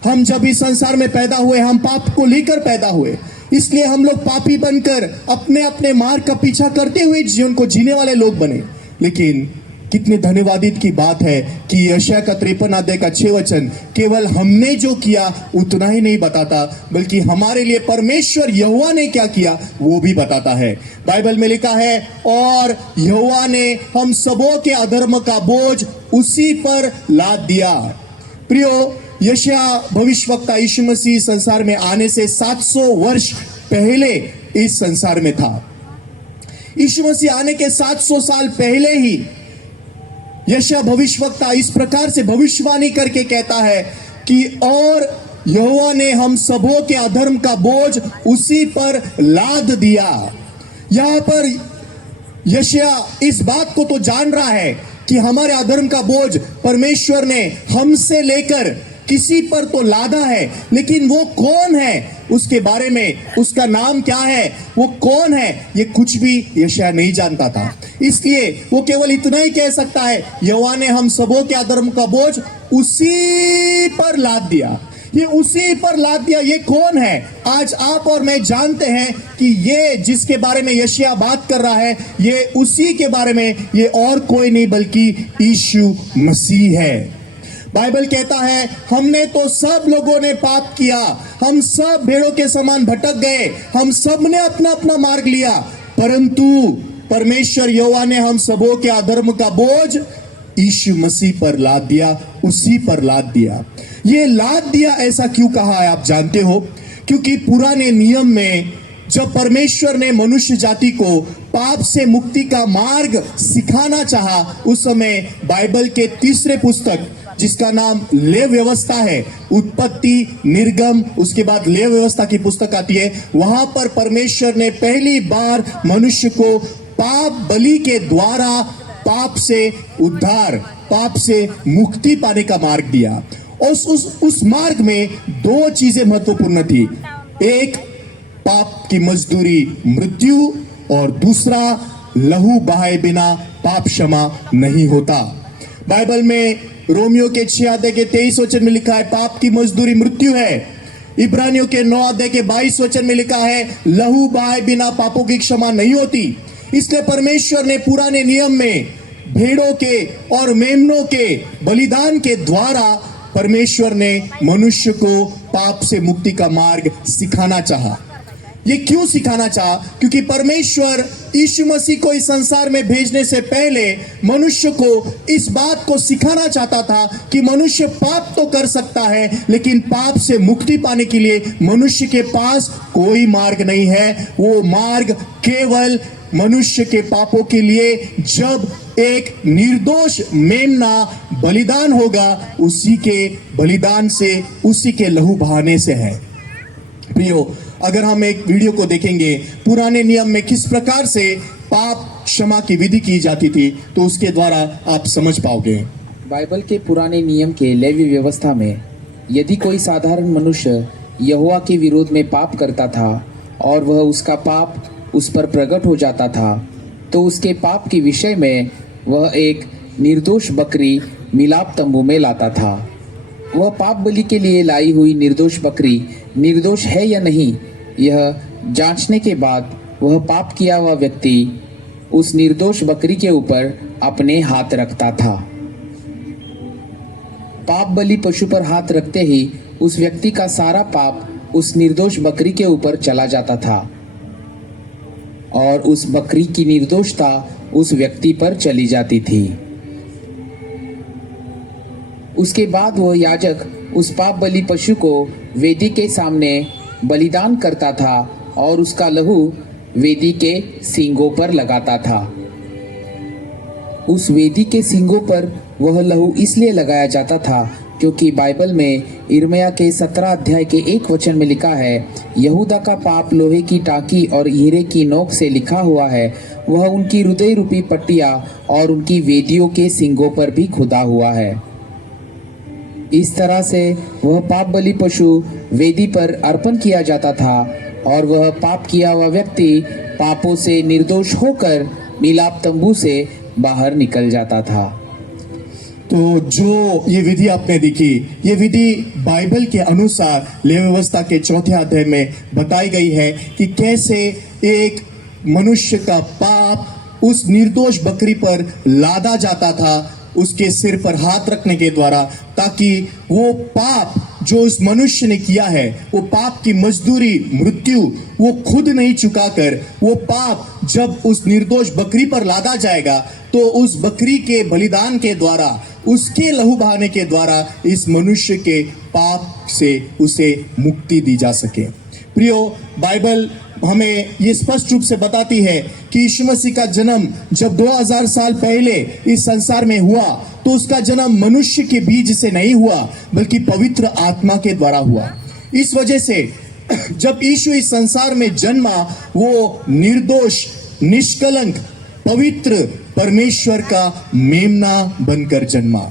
हम जब इस संसार में पैदा हुए, हम पाप को लेकर पैदा हुए, इसलिए हम लोग पापी बनकर अपने अपने मार्ग का पीछा करते हुए जीवन को जीने वाले लोग बने। लेकिन कितने धन्यवादित की बात है कि यशायाह का 53 अध्याय का 6 वचन केवल हमने जो किया उतना ही नहीं बताता, बल्कि हमारे लिए परमेश्वर यहोवा ने क्या किया वो भी बताता है। बाइबल में लिखा है, और यहोवा ने हम सबों के अधर्म का बोझ उसी पर लाद दिया। प्रियो, यशायाह भविष्यवक्ता यीशु मसीह संसार में आने से 700 वर्ष पहले इस संसार में था। यीशु मसीह आने के 700 साल पहले ही यशायाह भविष्यवक्ता इस प्रकार से भविष्यवाणी करके कहता है कि और यहोवा ने हम सबों के अधर्म का बोझ उसी पर लाद दिया। यहां पर यशायाह इस बात को तो जान रहा है कि हमारे अधर्म का बोझ परमेश्वर ने हमसे लेकर किसी पर तो लादा है, लेकिन वो कौन है उसके बारे में, उसका नाम क्या है, वो कौन है, ये कुछ भी यशायाह नहीं जानता था। इसलिए वो केवल इतना ही कह सकता है, यहोवा ने हम सबों के अधर्म का बोझ उसी पर लाद दिया। ये उसी पर लाद दिया, ये कौन है? आज आप और मैं जानते हैं कि ये जिसके बारे में यशायाह बात कर रहा है, ये उसी के बारे में, ये और कोई नहीं बल्कि यीशु मसीह है। बाइबल कहता है, हमने तो सब लोगों ने पाप किया, हम सब भेड़ों के समान भटक गए, हम सब ने अपना अपना मार्ग लिया, परंतु परमेश्वर यहोवा ने हम सबों के अधर्म का बोझ यीशु मसीह पर लाद दिया, उसी पर लाद दिया। ये लाद दिया ऐसा क्यों कहा है आप जानते हो? क्योंकि पुराने नियम में जब परमेश्वर ने मनुष्य जाति को पाप से मुक्ति का मार्ग सिखाना चाहा, उस समय बाइबल के तीसरे पुस्तक जिसका नाम लेव व्यवस्था है, उत्पत्ति, निर्गम, उसके बाद लेव व्यवस्था की पुस्तक आती है, वहां पर परमेश्वर ने पहली बार मनुष्य को पाप बलि के द्वारा पाप से उद्धार, पाप से मुक्ति पाने का मार्ग दिया। और उस मार्ग में दो चीजें महत्वपूर्ण थी, एक पाप की मजदूरी मृत्यु, और दूसरा लहू बहाए बिना पाप क्षमा नहीं होता। बाइबल में रोमियो के 6 अध्याय के 23 वचन में लिखा है, पाप की मजदूरी मृत्यु है। इब्रानियों के 9 अध्याय के 22 वचन में लिखा है, लहू बहाए बिना पापों की क्षमा नहीं होती। इसलिए परमेश्वर ने पुराने नियम में भेड़ों के और मेमनों के बलिदान के द्वारा परमेश्वर ने मनुष्य को पाप से मुक्ति का मार्ग सिखाना चाहा। ये क्यों सिखाना चाहा? क्योंकि परमेश्वर यीशु मसीह को इस संसार में भेजने से पहले मनुष्य को इस बात को सिखाना चाहता था कि मनुष्य पाप तो कर सकता है, लेकिन पाप से मुक्ति पाने के लिए मनुष्य के पास कोई मार्ग नहीं है। वो मार्ग केवल मनुष्य के पापों के लिए जब एक निर्दोष मेमना बलिदान होगा, उसी के बलिदान से, उसी के लहू बहाने से है। प्रियो, अगर हम एक वीडियो को देखेंगे पुराने नियम में किस प्रकार से पाप क्षमा की विधि की जाती थी, तो उसके द्वारा आप समझ पाओगे। बाइबल के पुराने नियम के लेवी व्यवस्था में यदि कोई साधारण मनुष्य यहोवा के विरोध में पाप करता था और वह उसका पाप उस पर प्रकट हो जाता था, तो उसके पाप के विषय में वह एक निर्दोष बकरी मिलाप तंबू में लाता था। वह पाप बलि के लिए लाई हुई निर्दोष बकरी निर्दोष है या नहीं, यह जांचने के बाद वह पाप किया हुआ व्यक्ति उस निर्दोष बकरी के ऊपर अपने हाथ रखता था। पाप बलि पशु पर हाथ रखते ही उस व्यक्ति का सारा पाप उस निर्दोष बकरी के ऊपर चला जाता था और उस बकरी की निर्दोषता उस व्यक्ति पर चली जाती थी। उसके बाद वह याजक उस पाप बलि पशु को वेदी के सामने बलिदान करता था और उसका लहू वेदी के सींगों पर लगाता था। उस वेदी के सींगों पर वह लहू इसलिए लगाया जाता था क्योंकि बाइबल में यिर्मयाह के 17 अध्याय के 1 वचन में लिखा है, यहूदा का पाप लोहे की टाँकी और हीरे की नोक से लिखा हुआ है, वह उनकी हृदय रूपी पट्टियां और उनकी वेदियों के सींगों पर भी खुदा हुआ है। इस तरह से वह पाप बलि पशु वेदी पर अर्पण किया जाता था और वह पाप किया हुआ व्यक्ति पापों से निर्दोष होकर मिलाप तंबू से बाहर निकल जाता था। तो जो ये विधि आपने देखी, ये विधि बाइबल के अनुसार लेवी व्यवस्था के 4 अध्याय में बताई गई है कि कैसे एक मनुष्य का पाप उस निर्दोष बकरी पर लादा जाता था, उसके सिर पर हाथ रखने के द्वारा, ताकि वो पाप जो उस मनुष्य ने किया है, वो पाप की मजदूरी मृत्यु वो खुद नहीं चुकाकर, वो पाप जब उस निर्दोष बकरी पर लादा जाएगा तो उस बकरी के बलिदान के द्वारा, उसके लहू बहाने के द्वारा इस मनुष्य के पाप से उसे मुक्ति दी जा सके। प्रियो, बाइबल हमें ये स्पष्ट रूप से बताती है कि यीशु मसीह का जन्म जब 2000 साल पहले इस संसार में हुआ तो उसका जन्म मनुष्य के बीज से नहीं हुआ बल्कि पवित्र आत्मा के द्वारा हुआ। इस वजह से जब यीशु इस संसार में जन्मा, वो निर्दोष, निष्कलंक, पवित्र परमेश्वर का मेमना बनकर जन्मा।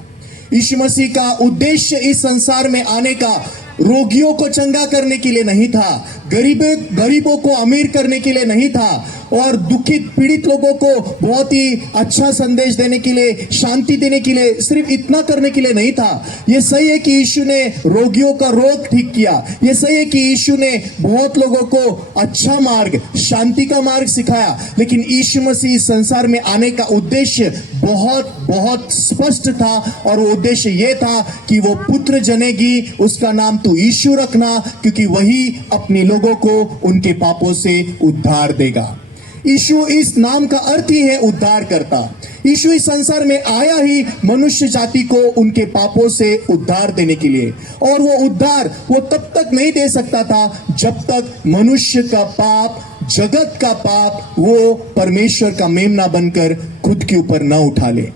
यीशु मसीह का उद्देश्य इस संसार में आने का रोगियों को चंगा करने के लिए नहीं था, गरीबों को अमीर करने के लिए नहीं था, और दुखित पीड़ित लोगों को बहुत ही अच्छा संदेश देने के लिए, शांति देने के लिए, सिर्फ इतना करने के लिए नहीं था। ये सही है कि यीशु ने रोगियों का रोग ठीक किया, ये सही है कि यीशु ने बहुत लोगों को अच्छा मार्ग, शांति का मार्ग सिखाया, लेकिन यीशु मसीह इस संसार में आने का उद्देश्य बहुत बहुत स्पष्ट था, और वो उद्देश्य ये था कि वो पुत्र जनेगी, उसका नाम तू यीशु रखना, क्योंकि वही अपने लोगों को उनके पापों से उद्धार देगा। यीशु इस नाम का अर्थ ही है उद्धार करता। यीशु इस संसार में आया ही मनुष्य जाति को उनके पापों से उद्धार देने के लिए, और वो उद्धार वो तब तक नहीं दे सकता था जब तक मनुष्य का पाप, जगत का पाप, वो परमेश्वर का मेमना बनकर खुद के ऊपर न उठा ले।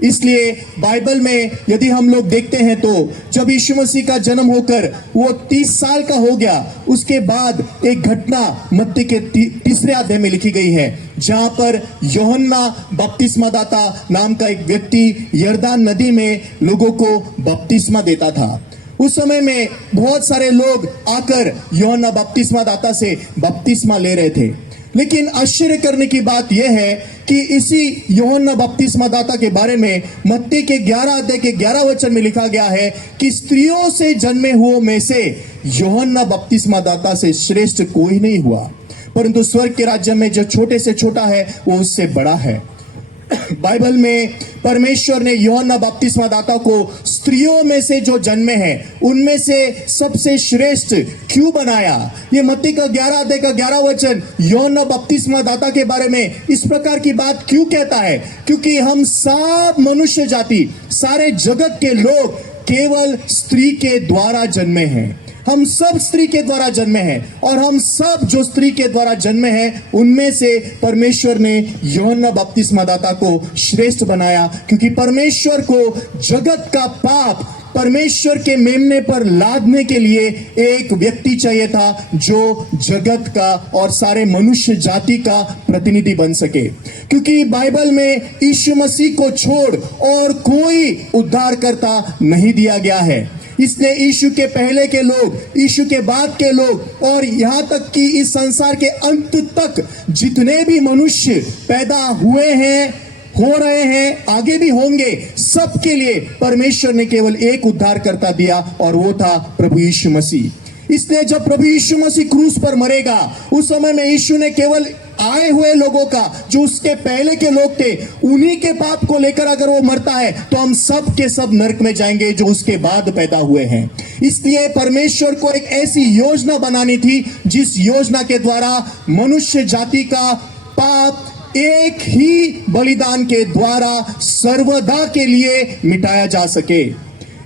इसलिए बाइबल में यदि हम लोग देखते हैं तो जब यीशु मसीह का जन्म होकर वो 30 साल का हो गया, उसके बाद एक घटना मत्ती के 3 अध्याय में लिखी गई है, जहां पर यूहन्ना बपतिस्मा दाता नाम का एक व्यक्ति यरदान नदी में लोगों को बपतिस्मा देता था। उस समय में बहुत सारे लोग आकर यूहन्ना बपतिस्मा दाता से बपतिस्मा ले रहे थे, लेकिन आश्चर्य करने की बात यह है कि इसी यूहन्ना बपतिस्मा दाता के बारे में मत्ती के 11 अध्याय के 11 वचन में लिखा गया है कि स्त्रियों से जन्मे हुओं में से यूहन्ना बपतिस्मा दाता से श्रेष्ठ कोई नहीं हुआ, परंतु स्वर्ग के राज्य में जो छोटे से छोटा है वो उससे बड़ा है। बाइबल में परमेश्वर ने यूहन्ना बपतिस्मा दाता को स्त्रियों में से जो जन्मे हैं उनमें से सबसे श्रेष्ठ क्यों बनाया? ये मत्ती का 11 अध्याय का 11 वचन यूहन्ना बपतिस्मा दाता के बारे में इस प्रकार की बात क्यों कहता है? क्योंकि हम सब मनुष्य जाति, सारे जगत के लोग केवल स्त्री के द्वारा जन्मे हैं। हम सब स्त्री के द्वारा जन्मे हैं, और हम सब जो स्त्री के द्वारा जन्मे हैं उनमें से परमेश्वर ने यूहन्ना बपतिस्मा दाता को श्रेष्ठ बनाया, क्योंकि परमेश्वर को जगत का पाप परमेश्वर के मेमने पर लादने के लिए एक व्यक्ति चाहिए था जो जगत का और सारे मनुष्य जाति का प्रतिनिधि बन सके, क्योंकि बाइबल में यीशु मसीह को छोड़ और कोई उद्धारकर्ता नहीं दिया गया है। इसलिए यीशु के पहले के लोग, यीशु के बाद के लोग और यहाँ तक कि इस संसार के अंत तक जितने भी मनुष्य पैदा हुए हैं, हो रहे हैं, आगे भी होंगे, सबके लिए परमेश्वर ने केवल एक उद्धारकर्ता दिया और वो था प्रभु यीशु मसीह। इसलिए जब प्रभु यीशु मसीह क्रूस पर मरेगा, उस समय में यीशु ने केवल आए हुए लोगों का, जो उसके पहले के लोग थे, उन्हीं के पाप को लेकर अगर वो मरता है तो हम सब के सब नरक में जाएंगे जो उसके बाद पैदा हुए हैं। इसलिए परमेश्वर को एक ऐसी योजना बनानी थी जिस योजना के द्वारा मनुष्य जाति का पाप एक ही बलिदान के द्वारा सर्वदा के लिए मिटाया जा सके।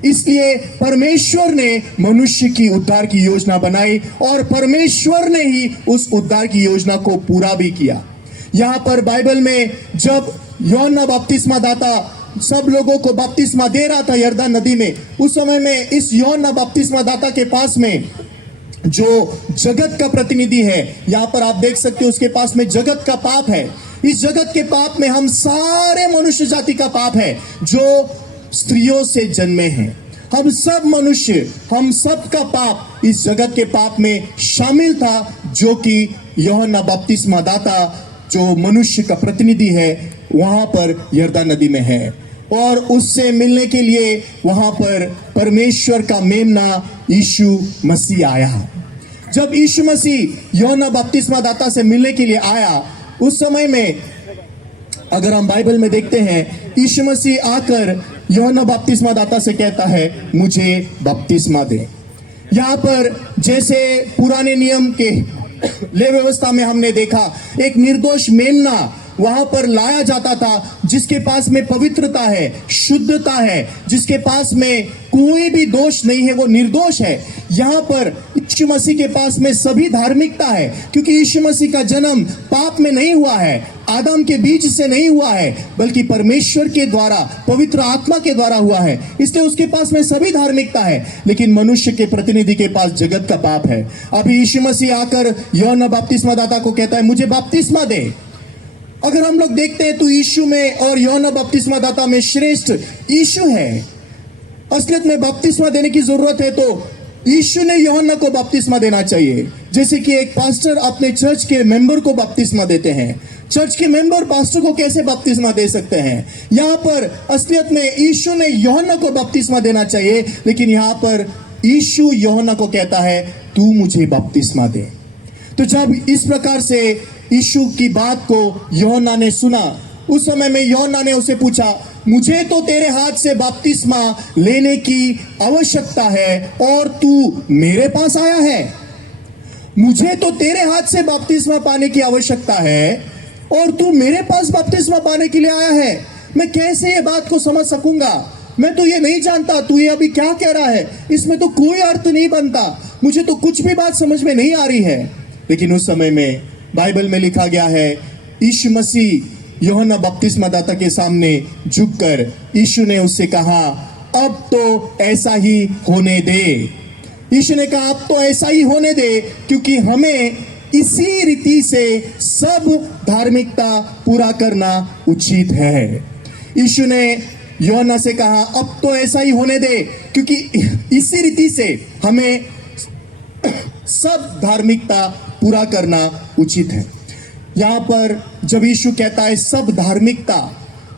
इसलिए परमेश्वर ने मनुष्य की उद्धार की योजना बनाई और परमेश्वर ने ही उस उद्धार की योजना को पूरा भी किया। यहाँ पर बाइबल में जब यूहन्ना बपतिस्मा दाता सब लोगों को बपतिस्मा दे रहा था यरदन नदी में, उस समय में इस यूहन्ना बपतिस्मा दाता के पास में जो जगत का प्रतिनिधि है, यहाँ पर आप देख सकते हो उसके पास में जगत का पाप है। इस जगत के पाप में हम सारे मनुष्य जाति का पाप है जो स्त्रियों से जन्मे हैं। हम सब मनुष्य, हम सब का पाप इस जगत के पाप में शामिल था, जो कि यूहन्ना बपतिस्मा दाता जो मनुष्य का प्रतिनिधि है वहां पर यरदन नदी में है। और उससे मिलने के लिए वहां पर परमेश्वर का मेमना यीशु मसीह आया। जब यीशु मसीह यूहन्ना बपतिस्मा दाता से मिलने के लिए आया, उस समय में अगर हम बाइबल में देखते हैं, यीशु मसीह आकर यूहन्ना बपतिस्मा दाता से कहता है, मुझे बपतिस्मा दे। यहाँ पर जैसे पुराने नियम के ले व्यवस्था में हमने देखा, एक निर्दोष मेमना वहां पर लाया जाता था जिसके पास में पवित्रता है, शुद्धता है, जिसके पास में कोई भी दोष नहीं है, वो निर्दोष है। यहाँ पर यीशु मसीह के पास में सभी धार्मिकता है, क्योंकि यीशु मसीह का जन्म पाप में नहीं हुआ है, आदम के बीज से नहीं हुआ है, बल्कि परमेश्वर के द्वारा, पवित्र आत्मा के द्वारा हुआ है। इसलिए उसके पास में सभी धार्मिकता है, लेकिन मनुष्य के प्रतिनिधि के पास जगत का पाप है। अभी यीशु मसीह आकर यूहन्ना बपतिस्मा दाता को कहता है, मुझे बपतिस्मा दे। अगर हम लोग देखते हैं तो यीशु में और यूहन्ना बपतिस्मा दाता में श्रेष्ठ यीशु है। असलियत में बपतिस्मा देने की जरूरत है तो यीशु ने यूहन्ना को बपतिस्मा देना चाहिए, जैसे कि एक पास्टर अपने चर्च के मेंबर को बपतिस्मा देते हैं। चर्च के मेंबर पास्टर को कैसे बपतिस्मा दे सकते हैं? यहाँ पर असलियत में यीशु ने यूहन्ना को बपतिस्मा देना चाहिए, लेकिन यहाँ पर यीशु यूहन्ना को कहता है, तू मुझे बपतिस्मा दे। तो जब इस प्रकार से यीशु की बात को यूहन्ना ने सुना, उस समय में यूहन्ना ने उसे पूछा, मुझे तो तेरे हाथ से बपतिस्मा लेने की आवश्यकता है और तू मेरे पास आया है। मुझे तो तेरे हाथ से बपतिस्मा पाने की आवश्यकता है और तू मेरे पास बपतिस्मा पाने के लिए आया है। मैं कैसे ये बात को समझ सकूंगा? मैं तो ये नहीं जानता तू ये अभी क्या कह रहा है, इसमें तो कोई अर्थ नहीं बनता, मुझे तो कुछ भी बात समझ में नहीं आ रही है। लेकिन उस समय में बाइबल में लिखा गया है, यीशु मसीह यूहन्ना बपतिस्मा दाता के सामने झुककर यीशु ने उससे कहा, अब तो ऐसा ही होने दे। यीशु ने कहा, अब तो ऐसा ही होने दे, क्योंकि हमें इसी रीति से सब धार्मिकता पूरा करना उचित है। यीशु ने यूहन्ना से कहा, अब तो ऐसा ही होने दे, क्योंकि इसी रीति से हमें सब धार्मिकता पूरा करना उचित है। यहाँ पर जब यीशु कहता है सब धार्मिकता,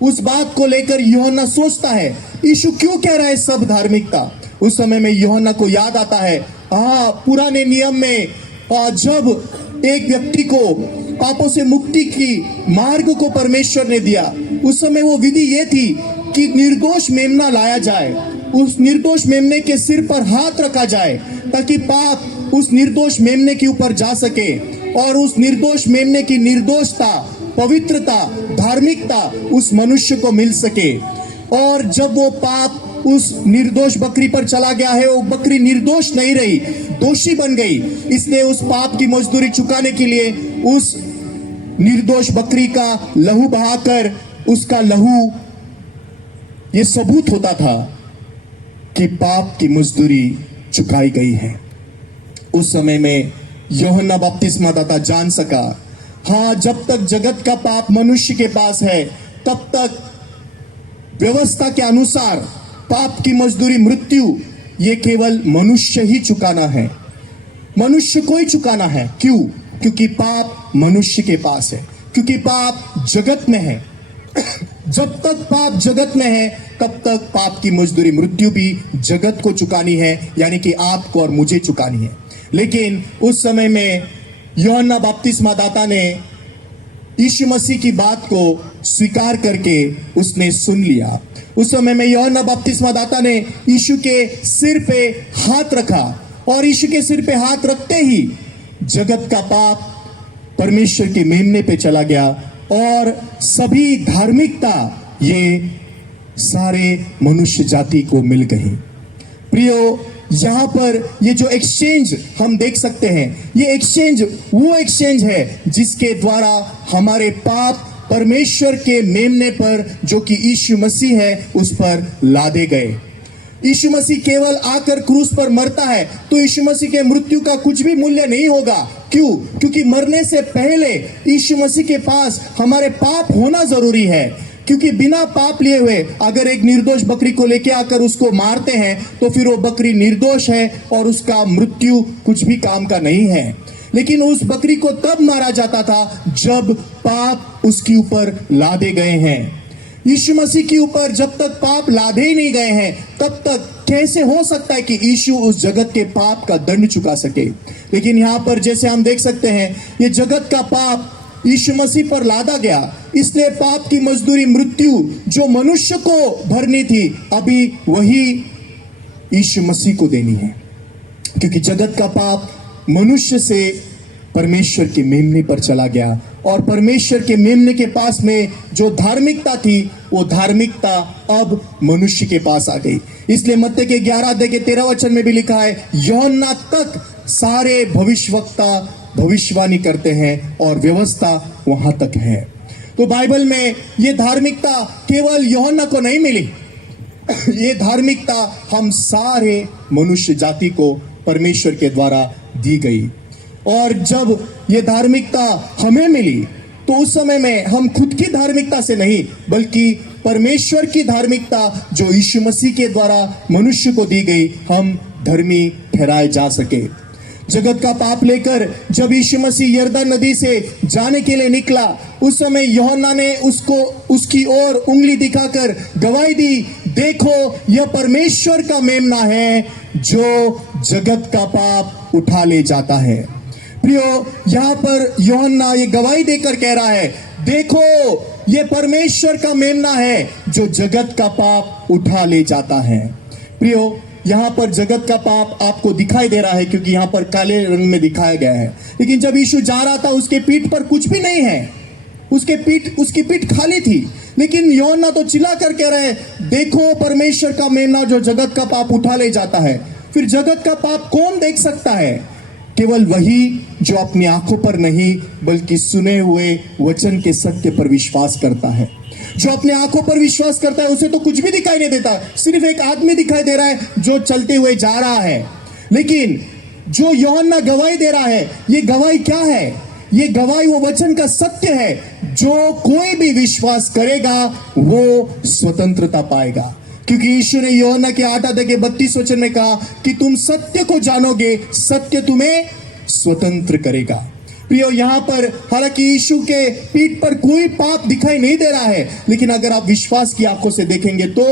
उस बात को लेकर यूहन्ना सोचता है, यीशु क्यों कह रहा है सब धार्मिकता? उस समय में यूहन्ना को याद आता है, पुराने नियम में जब एक व्यक्ति को पापों से मुक्ति की मार्ग को परमेश्वर ने दिया, उस समय वो विधि ये थी कि निर्दोष मेमना लाया जाए, उस निर्दोष मेमने के सिर पर हाथ रखा जाए ताकि पाप उस निर्दोष मेमने के ऊपर जा सके और उस निर्दोष मेमने की निर्दोषता, पवित्रता, धार्मिकता उस मनुष्य को मिल सके। और जब वो पाप उस निर्दोष बकरी पर चला गया है, वो बकरी निर्दोष नहीं रही, दोषी बन गई। इसलिए उस पाप की मजदूरी चुकाने के लिए उस निर्दोष बकरी का लहू बहाकर, उसका लहू ये सबूत होता था कि पाप की मजदूरी चुकाई गई है। उस समय में यूहन्ना बपतिस्मा दाता जान सका, हाँ, जब तक जगत का पाप मनुष्य के पास है तब तक व्यवस्था के अनुसार पाप की मजदूरी मृत्यु ये केवल मनुष्य ही चुकाना है, मनुष्य को ही चुकाना है। क्यों? क्योंकि पाप मनुष्य के पास है, क्योंकि पाप जगत में है। जब तक पाप जगत में है तब तक पाप की मजदूरी मृत्यु भी जगत को चुकानी है, यानी कि आपको और मुझे चुकानी है। लेकिन उस समय में यूहन्ना बपतिस्मा दाता ने यीशु मसीह की बात को स्वीकार करके उसने सुन लिया। उस समय में यूहन्ना बपतिस्मा दाता ने यीशु के सिर पे हाथ रखा और यीशु के सिर पे हाथ रखते ही जगत का पाप परमेश्वर के मेमने पे चला गया और सभी धार्मिकता ये सारे मनुष्य जाति को मिल गई। प्रियो, यहाँ पर ये जो एक्सचेंज हम देख सकते हैं, ये एक्सचेंज वो एक्सचेंज है जिसके द्वारा हमारे पाप परमेश्वर के मेमने पर, जो कि यीशु मसीह है, उस पर लादे गए। यीशु मसीह केवल आकर क्रूस पर मरता है तो यीशु मसीह के मृत्यु का कुछ भी मूल्य नहीं होगा। क्यों? क्योंकि मरने से पहले यीशु मसीह के पास हमारे पाप होना जरूरी है। क्योंकि बिना पाप लिए हुए अगर एक निर्दोष बकरी को लेके आकर उसको मारते हैं तो फिर वो बकरी निर्दोष है और उसका मृत्यु कुछ भी काम का नहीं है। लेकिन उस बकरी को तब मारा जाता था जब पाप उसके ऊपर लादे गए हैं। यीशु मसीह के ऊपर जब तक पाप लादे ही नहीं गए हैं तब तक कैसे हो सकता है कि यीशु उस जगत के पाप का दंड चुका सके। लेकिन यहाँ पर जैसे हम देख सकते हैं, ये जगत का पाप यीशु मसीह पर लादा गया, इसलिए पाप की मजदूरी मृत्यु जो मनुष्य को भरनी थी अभी वही यीशु मसीह को देनी है। क्योंकि जगत का पाप मनुष्य से परमेश्वर के मेमने पर चला गया और परमेश्वर के मेमने के पास में जो धार्मिकता थी वो धार्मिकता अब मनुष्य के पास आ गई। इसलिए मत्ती के 11 अध्याय के 13 वचन में भी लिखा है, यूहन्ना तक सारे भविष्यवक्ता भविष्यवाणी करते हैं और व्यवस्था वहां तक है। तो बाइबल में ये धार्मिकता केवल यूहन्ना को नहीं मिली, ये धार्मिकता हम सारे मनुष्य जाति को परमेश्वर के द्वारा दी गई। और जब ये धार्मिकता हमें मिली तो उस समय में हम खुद की धार्मिकता से नहीं बल्कि परमेश्वर की धार्मिकता जो यीशु मसीह के द्वारा मनुष्य को दी गई, हम धर्मी ठहराए जा सके। जगत का पाप लेकर जब यीशु मसीह यरदन नदी से जाने के लिए निकला, उस समय यूहन्ना ने उसकी ओर उंगली दिखाकर गवाही दी, देखो यह परमेश्वर का मेमना है जो जगत का पाप उठा ले जाता है। प्रियो, यहाँ पर यूहन्ना ये गवाही देकर कह रहा है, देखो ये परमेश्वर का मेमना है जो जगत का पाप उठा ले जाता है। प्रियो, यहाँ पर जगत का पाप आपको दिखाई दे रहा है क्योंकि यहाँ पर काले रंग में दिखाया गया है। लेकिन जब यीशु जा रहा था उसके पीठ पर कुछ भी नहीं है, उसकी पीठ खाली थी। लेकिन यूहन्ना तो चिल्ला कर कह रहे हैं, देखो परमेश्वर का मेमना जो जगत का पाप उठा ले जाता है। फिर जगत का पाप कौन देख सकता है? केवल वही जो अपनी आंखों पर नहीं बल्कि सुने हुए वचन के सत्य पर विश्वास करता है। जो अपने आंखों पर विश्वास करता है उसे तो कुछ भी दिखाई नहीं देता, सिर्फ एक आदमी दिखाई दे रहा है जो चलते हुए जा रहा है। लेकिन जो यूहन्ना गवाही दे रहा है, ये गवाही क्या है? ये गवाही वो वचन का सत्य है, जो कोई भी विश्वास करेगा वो स्वतंत्रता पाएगा। क्योंकि यीशु ने यूहन्ना के 8 अध्याय के 32 वचन में कहा कि तुम सत्य को जानोगे, सत्य तुम्हें स्वतंत्र करेगा। प्रियो, यहाँ पर हालांकि यीशु के पीठ पर कोई पाप दिखाई नहीं दे रहा है, लेकिन अगर आप विश्वास की आंखों से देखेंगे तो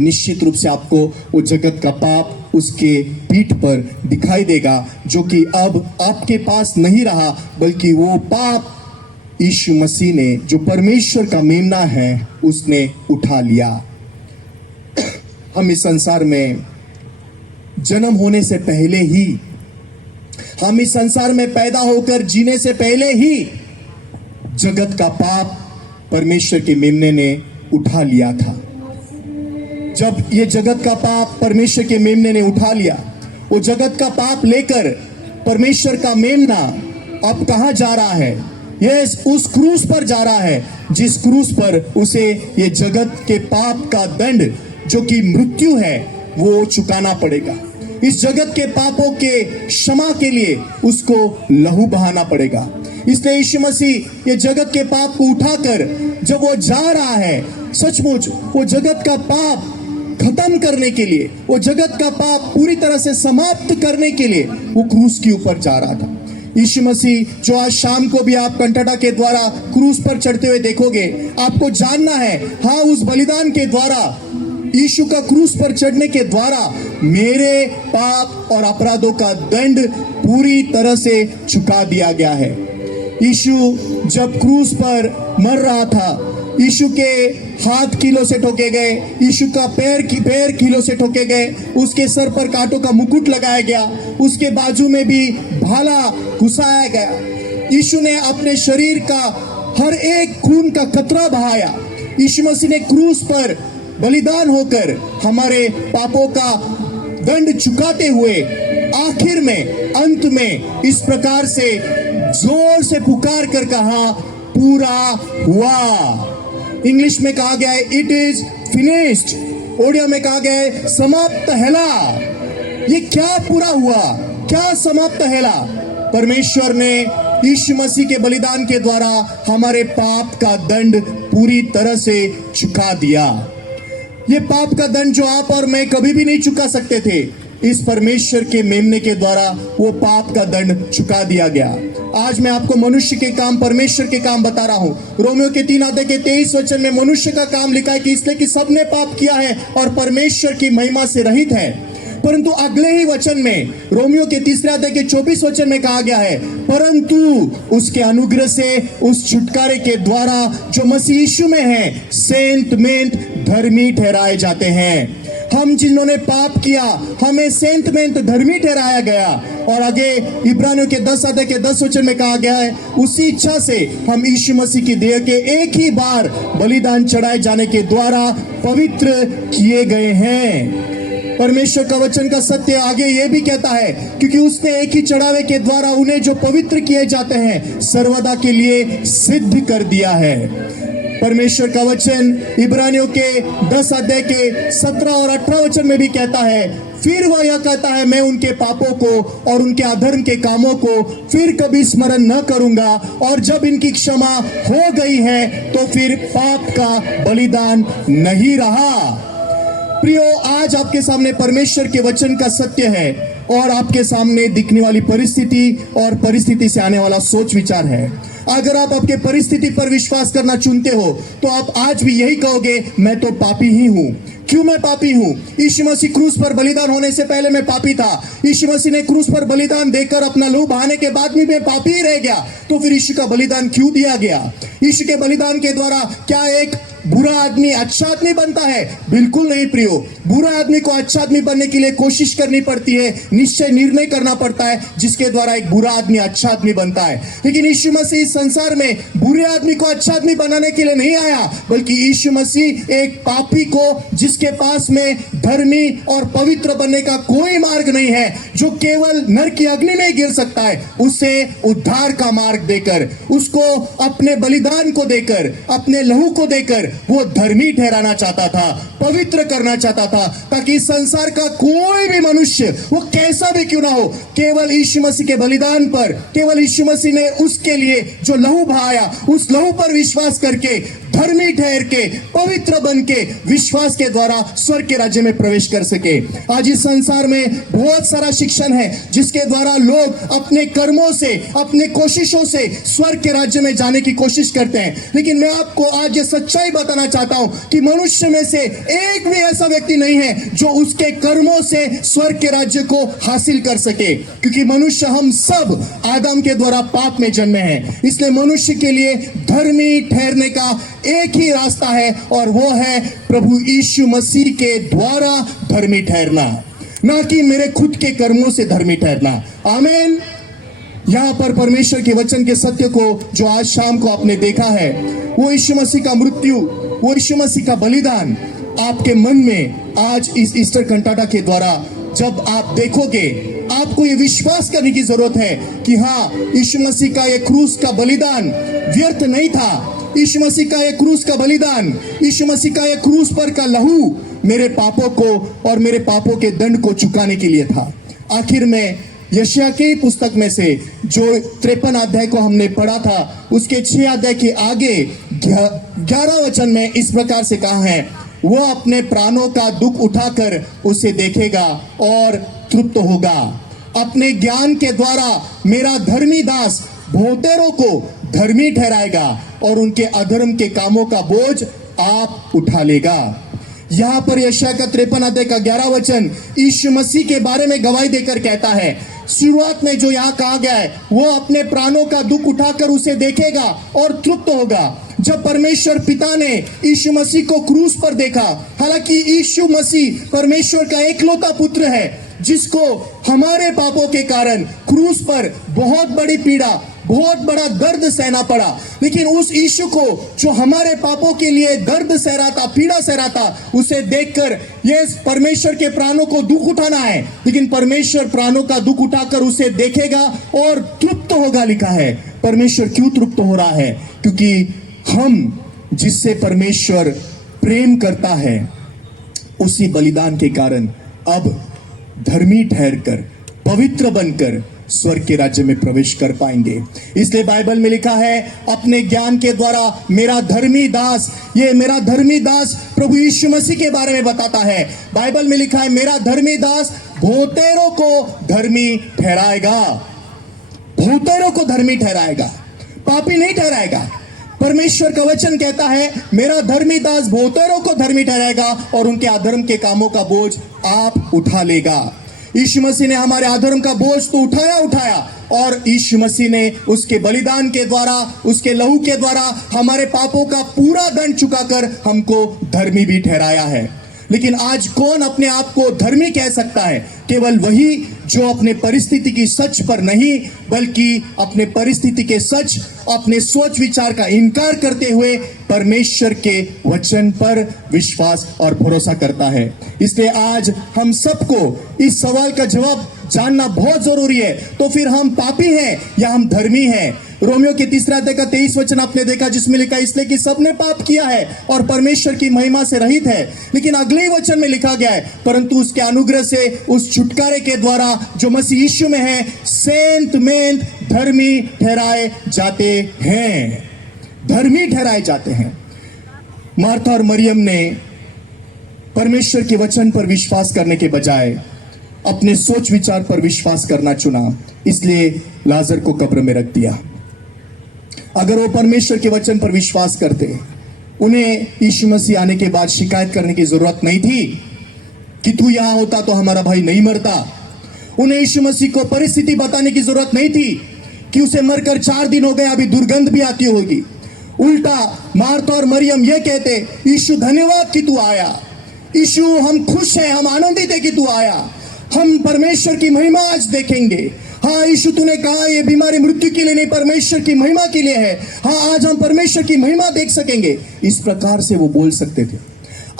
निश्चित रूप से आपको वो जगत का पाप उसके पीठ पर दिखाई देगा, जो कि अब आपके पास नहीं रहा बल्कि वो पाप यीशु मसीह ने, जो परमेश्वर का मेमना है, उसने उठा लिया। हम इस संसार में जन्म होने से पहले ही, हम इस संसार में पैदा होकर जीने से पहले ही जगत का पाप परमेश्वर के मेमने ने उठा लिया था। जब ये जगत का पाप परमेश्वर के मेमने ने उठा लिया, वो जगत का पाप लेकर परमेश्वर का मेमना अब कहां जा रहा है? यस, उस क्रूस पर जा रहा है जिस क्रूस पर उसे ये जगत के पाप का दंड जो कि मृत्यु है वो चुकाना पड़ेगा। इस जगत के पापों के क्षमा के लिए उसको लहू बहाना पड़ेगा। इसलिए यीशु मसीह ये जगत के पाप को उठाकर जब वो जा रहा है, सचमुच वो जगत का पाप खत्म करने के लिए, वो जगत का पाप पूरी तरह से समाप्त करने के लिए वो क्रूस के ऊपर जा रहा था। यीशु मसीह जो आज शाम को भी आप कंटटा के द्वारा क्रूस पर चढ़ते हुए देखोगे, आपको जानना है, हाँ, उस बलिदान के द्वारा, यीशु का क्रूस पर चढ़ने के द्वारा मेरे पाप और अपराधों का दंड पूरी तरह से चुका दिया गया है। यीशु जब क्रूस पर मर रहा था, यीशु के हाथ कीलों से ठोके गए, यीशु का पैर कीलों से ठोके गए, उसके सर पर कांटों का मुकुट लगाया गया, उसके बाजू में भी भाला घुसाया गया। यीशु ने अपने शरीर का हर एक खून का कतरा बहाया। यीशु मसीह ने क्रूस पर बलिदान होकर हमारे पापों का दंड चुकाते हुए आखिर में, अंत में इस प्रकार से जोर से पुकार कर कहा, पूरा हुआ। इंग्लिश में कहा गया है इट इज फिनिश्ड, ओडिया में कहा गया है समाप्त हैला। ये क्या पूरा हुआ, क्या समाप्त हैला? परमेश्वर ने यीशु मसीह के बलिदान के द्वारा हमारे पाप का दंड पूरी तरह से चुका दिया। ये पाप का दंड जो आप और मैं कभी भी नहीं चुका सकते थे, इस परमेश्वर के मेमने के द्वारा वो पाप का दंड चुका दिया गया। आज मैं आपको मनुष्य के काम, परमेश्वर के काम बता रहा हूं। रोमियो के 3 अध्याय के 23 वचन में मनुष्य का काम लिखा है कि इसलिए कि सबने पाप किया है और परमेश्वर की महिमा से रहित है। परंतु अगले ही वचन में, रोमियो के 3 अध्याय के 24 वचन में कहा गया है, परंतु उसके अनुग्रह से, उस छुटकारे के द्वारा जो मसीह यीशु में है, सेंत मेंत धर्मी ठहराए जाते हैं। हम जिन्होंने पाप किया, हमें सेंत मेंत धर्मी ठहराया गया। और आगे इब्रानियों के 10 अध्याय के 10 वचन में कहा गया है, उसी इच्छा से हम यीशु मसीह की देह के एक ही बार बलिदान चढ़ाए जाने के द्वारा पवित्र किए गए हैं। परमेश्वर का वचन का सत्य आगे ये भी कहता है, क्योंकि उसने एक ही चढ़ावे के द्वारा उन्हें जो पवित्र किए जाते हैं सर्वदा के लिए सिद्ध कर दिया है। परमेश्वर का वचन इब्रानियों के 10 अध्याय के 17 और 18 वचन में भी कहता है, फिर वह यह कहता है, मैं उनके पापों को और उनके अधर्म के कामों को फिर कभी स्मरण न करूंगा, और जब इनकी क्षमा हो गई है तो फिर पाप का बलिदान नहीं रहा। प्रियो, आज आपके सामने परमेश्वर के वचन का सत्य है और आपके सामने दिखने वाली परिस्थिति और परिस्थिति से आने वाला सोच विचार है। अगर आप आपके परिस्थिति पर विश्वास करना चुनते हो तो आप आज भी यही कहोगे, मैं तो पापी ही हूं। क्यों मैं पापी हूं? यीशु मसीह क्रूस पर बलिदान होने से पहले मैं पापी था। यीशु मसीह ने क्रूस पर बलिदान देकर अपना लहू बहाने के बाद भी मैं पापी ही रह गया। तो फिर यीशु का बलिदान क्यों दिया गया? यीशु के बलिदान के द्वारा क्या एक बुरा आदमी अच्छा आदमी बनता है? बिल्कुल नहीं प्रियो। बुरा आदमी को अच्छा आदमी बनने के लिए कोशिश करनी पड़ती है, निश्चय निर्णय करना पड़ता है, जिसके द्वारा एक बुरा आदमी अच्छा आदमी बनता है। लेकिन यीशु मसीह इस संसार में बुरे आदमी को अच्छा आदमी बनाने के लिए नहीं आया, बल्कि यीशु मसीह एक पापी को, जिसके पास में धर्मी और पवित्र बनने का कोई मार्ग नहीं है, जो केवल नरक की अग्नि में गिर सकता है, उसे उद्धार का मार्ग देकर, उसको अपने बलिदान को देकर, अपने लहू को देकर वो धर्मी ठहराना चाहता था, पवित्र करना चाहता था, ताकि संसार का कोई भी मनुष्य, वो कैसा भी क्यों ना हो, केवल यीशु मसीह के बलिदान पर, केवल यीशु मसीह ने उसके लिए जो लहू बहाया, उस लहू पर विश्वास करके, धर्मी ठहर के, पवित्र बन के, विश्वास के द्वारा स्वर्ग के राज्य में प्रवेश कर सके। आज इस संसार में बहुत सारा शिक्षण है, जिसके द्वारा लोग अपने कर्मों से, अपने कोशिशों से स्वर्ग के राज्य में जाने की कोशिश करते हैं। लेकिन मैं आपको आज ये सच्चाई बताना चाहता हूं कि मनुष्य में से एक भी ऐसा व्यक्ति नहीं है जो उसके कर्मों से स्वर्ग के राज्य को हासिल कर सके, क्योंकि मनुष्य हम सब आदम के द्वारा पाप में जन्मे हैं। इसलिए मनुष्य के लिए धर्मी ठहरने का एक ही रास्ता है, और वो है प्रभु यीशु मसीह के द्वारा धर्मी ठहरना, ना कि मेरे खुद के कर्मों से धर्मी ठहरना। आमीन। यहाँ पर परमेश्वर के वचन के सत्य को जो आज शाम को आपने देखा है, वो यीशु मसीह का मृत्यु, वो यीशु मसीह का बलिदान आपके मन में आज इस ईस्टर कंटाटा के द्वारा जब आप देखोगे, आपको ये विश्वास करने की जरूरत है कि हाँ, यीशु मसीह का ये क्रूस का बलिदान व्यर्थ नहीं था। यीशु मसीह का ये क्रूस का बलिदान, यीशु मसीह का ये क्रूस पर का लहू मेरे पापों को और मेरे पापों के दंड को चुकाने के लिए था। आखिर में यशायाह की पुस्तक में से जो 53 अध्याय को हमने पढ़ा था, उसके 6 अध्याय के आगे 11 वचन में इस प्रकार से कहा है, वो अपने प्राणों का दुख उठाकर उसे देखेगा और तृप्त होगा। अपने ज्ञान के द्वारा मेरा धर्मी दास बहुतेरों को धर्मी ठहराएगा और उनके अधर्म के कामों का बोझ आप उठा लेगा। यहाँ पर यशायाह का 53 अध्याय का 11 वचन यीशु मसीह के बारे में गवाही देकर कहता है। शुरुआत में जो यहाँ कहा गया है, वो अपने प्राणों का दुख उठाकर उसे देखेगा और तृप्त होगा। जब परमेश्वर पिता ने यीशु मसीह को क्रूस पर देखा, हालांकि यीशु मसीह परमेश्वर का एकलौता पुत्र है, जिसको हमारे पापों के कारण क्रूस पर बहुत बड़ी पीड़ा, बहुत बड़ा दर्द सहना पड़ा, लेकिन उस यीशु को जो हमारे पापों के लिए दर्द सह रहा था, पीड़ा सह रहा था, उसे देखकर ये परमेश्वर के प्राणों को दुख उठाना है, लेकिन परमेश्वर प्राणों का दुख उठाकर उसे देखेगा और तृप्त होगा लिखा है। परमेश्वर क्यों तृप्त हो रहा है? क्योंकि हम जिससे परमेश्वर प्रेम करता है, उसी बलिदान के कारण अब धर्मी ठहरकर, पवित्र बनकर स्वर्ग के राज्य में प्रवेश कर पाएंगे। इसलिए बाइबल में लिखा है, अपने ज्ञान के द्वारा मेरा धर्मी दास, ये मेरा धर्मी दास प्रभु यीशु मसीह के बारे में बताता है। बाइबल में लिखा है, मेरा धर्मी दास बहुतेरों को धर्मी ठहराएगा। बहुतेरों को धर्मी ठहराएगा, पापी नहीं ठहराएगा। परमेश्वर का वचन कहता है, मेरा धर्मी दास बहुतेरों को धर्मी ठहराएगा और उनके अधर्म के कामों का बोझ आप उठा लेगा। यीशु मसीह ने हमारे अधर्म का बोझ तो उठाया और यीशु मसीह ने उसके बलिदान के द्वारा, उसके लहू के द्वारा हमारे पापों का पूरा दंड चुकाकर हमको धर्मी भी ठहराया है। लेकिन आज कौन अपने आप को धर्मी कह सकता है? केवल वही जो अपने परिस्थिति की सच पर नहीं, बल्कि अपने परिस्थिति के सच, अपने सोच विचार का इनकार करते हुए परमेश्वर के वचन पर विश्वास और भरोसा करता है। इसलिए आज हम सबको इस सवाल का जवाब जानना बहुत जरूरी है। तो फिर हम पापी हैं या हम धर्मी हैं? रोमियो के 3 अध्याय का 23 वचन आपने देखा, जिसमें लिखा, इसलिए कि सबने पाप किया है और परमेश्वर की महिमा से रहित है। लेकिन अगले वचन में लिखा गया है, परंतु उसके अनुग्रह से उस छुटकारे के द्वारा जो मसीह यीशु में है, सेंत मेंत धर्मी ठहराए जाते हैं। धर्मी ठहराए जाते हैं। मार्था और मरियम ने परमेश्वर के वचन पर विश्वास करने के बजाय अपने सोच विचार पर विश्वास करना चुना, इसलिए लाजर को कब्र में रख दिया। अगर वो परमेश्वर के वचन पर विश्वास करते, उन्हें यीशु मसीह आने के बाद शिकायत करने की जरूरत नहीं थी कि तू यहां होता तो हमारा भाई नहीं मरता। उन्हें यीशु मसीह को परिस्थिति बताने की जरूरत नहीं थी कि उसे मरकर 4 दिन हो गए, अभी दुर्गंध भी आती होगी। उल्टा मार्था और मरियम ये कहते, यीशु धन्यवाद कि तू आया, यीशु हम खुश हैं, हम आनंदित है कि तू आया, हम परमेश्वर की महिमा आज देखेंगे। हाँ यीशु, तूने कहा ये बीमारी मृत्यु के लिए नहीं, परमेश्वर की महिमा के लिए है। हाँ, आज हम परमेश्वर की महिमा देख सकेंगे। इस प्रकार से वो बोल सकते थे।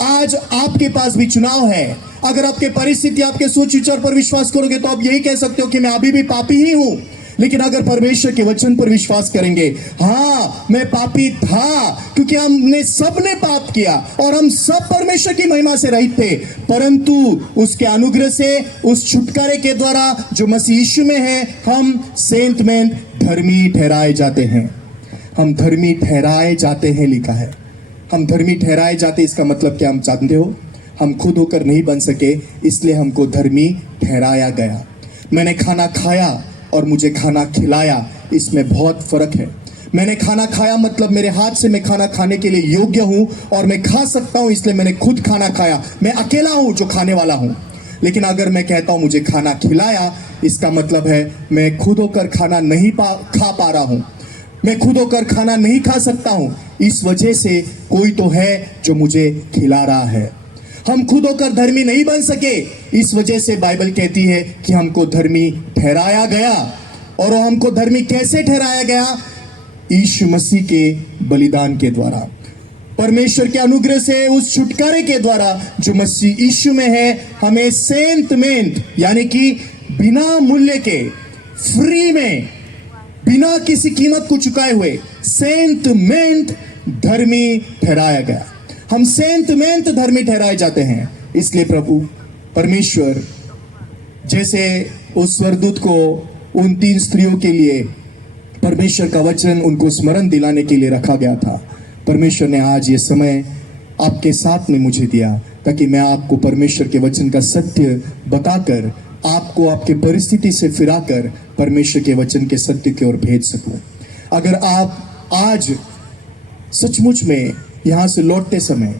आज आपके पास भी चुनाव है। अगर आपके परिस्थिति, आपके सोच विचार पर विश्वास करोगे तो आप यही कह सकते हो कि मैं अभी भी पापी ही हूं। लेकिन अगर परमेश्वर के वचन पर विश्वास करेंगे, हाँ मैं पापी था, क्योंकि हमने सबने पाप किया और हम सब परमेश्वर की महिमा से रहित थे, परंतु उसके अनुग्रह से, उस छुटकारे के द्वारा जो मसीह यीशु में है, हम सेंत मेंत धर्मी ठहराए जाते हैं। हम धर्मी ठहराए जाते हैं लिखा है। हम धर्मी ठहराए जाते, इसका मतलब क्या हम जानते हो? हम खुद होकर नहीं बन सके, इसलिए हमको धर्मी ठहराया गया। मैंने खाना खाया और मुझे खाना खिलाया, इसमें बहुत फर्क है। मैंने खाना खाया मतलब मेरे हाथ से मैं खाना खाने के लिए योग्य हूं और मैं खा सकता हूं, इसलिए मैंने खुद खाना खाया। मैं अकेला हूं जो खाने वाला हूं। लेकिन अगर मैं कहता हूं मुझे खाना खिलाया, इसका मतलब है मैं खुद होकर खाना नहीं खा पा रहा हूं, मैं खुद होकर खाना नहीं खा सकता हूं, इस वजह से कोई तो है जो मुझे खिला रहा है। हम खुद होकर धर्मी नहीं बन सके, इस वजह से बाइबल कहती है कि हमको धर्मी ठहराया गया। और हमको धर्मी कैसे ठहराया गया? यीशु मसीह के बलिदान के द्वारा, परमेश्वर के अनुग्रह से, उस छुटकारे के द्वारा जो मसीह यीशु में है। हमें सेंत मेंत यानी कि बिना मूल्य के, फ्री में, बिना किसी कीमत को चुकाए हुए सेंत मेंत धर्मी ठहराया गया। हम सेंत मेंत धर्मी ठहराए जाते हैं। इसलिए प्रभु परमेश्वर, जैसे उस स्वर्गदूत को उन 3 स्त्रियों के लिए परमेश्वर का वचन उनको स्मरण दिलाने के लिए रखा गया था, परमेश्वर ने आज ये समय आपके साथ में मुझे दिया ताकि मैं आपको परमेश्वर के वचन का सत्य बताकर, आपको आपके परिस्थिति से फिराकर परमेश्वर के वचन के सत्य की ओर भेज सकूं। अगर आप आज सचमुच में यहाँ से लौटते समय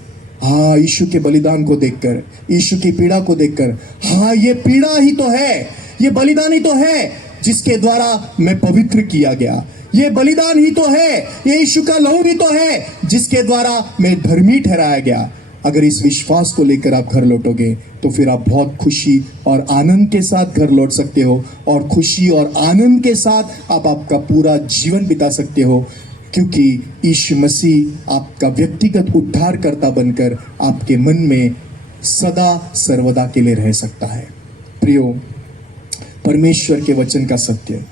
हाँ यीशु के बलिदान को देखकर, यीशु की पीड़ा को देखकर, हाँ ये पीड़ा ही तो है, ये बलिदान ही तो है जिसके द्वारा मैं पवित्र किया गया, ये बलिदान ही तो है, ये यीशु का लहू ही तो है जिसके द्वारा मैं धर्मी ठहराया गया। अगर इस विश्वास को लेकर आप घर लौटोगे तो फिर आप बहुत खुशी और आनंद के साथ घर लौट सकते हो, और खुशी और आनंद के साथ आप आपका पूरा जीवन बिता सकते हो, क्योंकि यीशु मसीह आपका व्यक्तिगत उद्धारकर्ता बनकर आपके मन में सदा सर्वदा के लिए रह सकता है। प्रियो, परमेश्वर के वचन का सत्य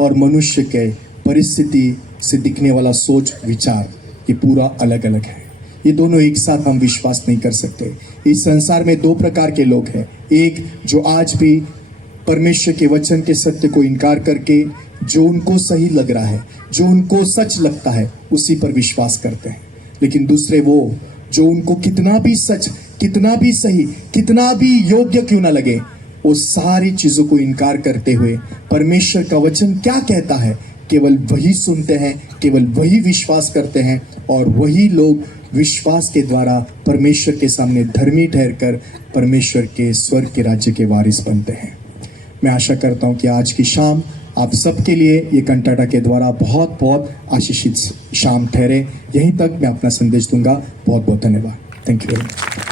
और मनुष्य के परिस्थिति से दिखने वाला सोच विचार ये पूरा अलग अलग है। ये दोनों एक साथ हम विश्वास नहीं कर सकते। इस संसार में 2 प्रकार के लोग हैं, एक जो आज भी परमेश्वर के वचन के सत्य को इनकार करके जो उनको सही लग रहा है, जो उनको सच लगता है, उसी पर विश्वास करते हैं। लेकिन दूसरे वो जो उनको कितना भी सच, कितना भी सही, कितना भी योग्य क्यों ना लगे, वो सारी चीजों को इनकार करते हुए परमेश्वर का वचन क्या कहता है केवल वही सुनते हैं, केवल वही विश्वास करते हैं, और वही लोग विश्वास के द्वारा परमेश्वर के सामने धर्मी ठहरकर परमेश्वर के स्वर्ग के राज्य के वारिस बनते हैं। मैं आशा करता हूं कि आज की शाम आप सबके लिए ये कंटाटा के द्वारा बहुत बहुत आशीषित शाम ठहरे। यहीं तक मैं अपना संदेश दूंगा। बहुत बहुत धन्यवाद। Thank you very much.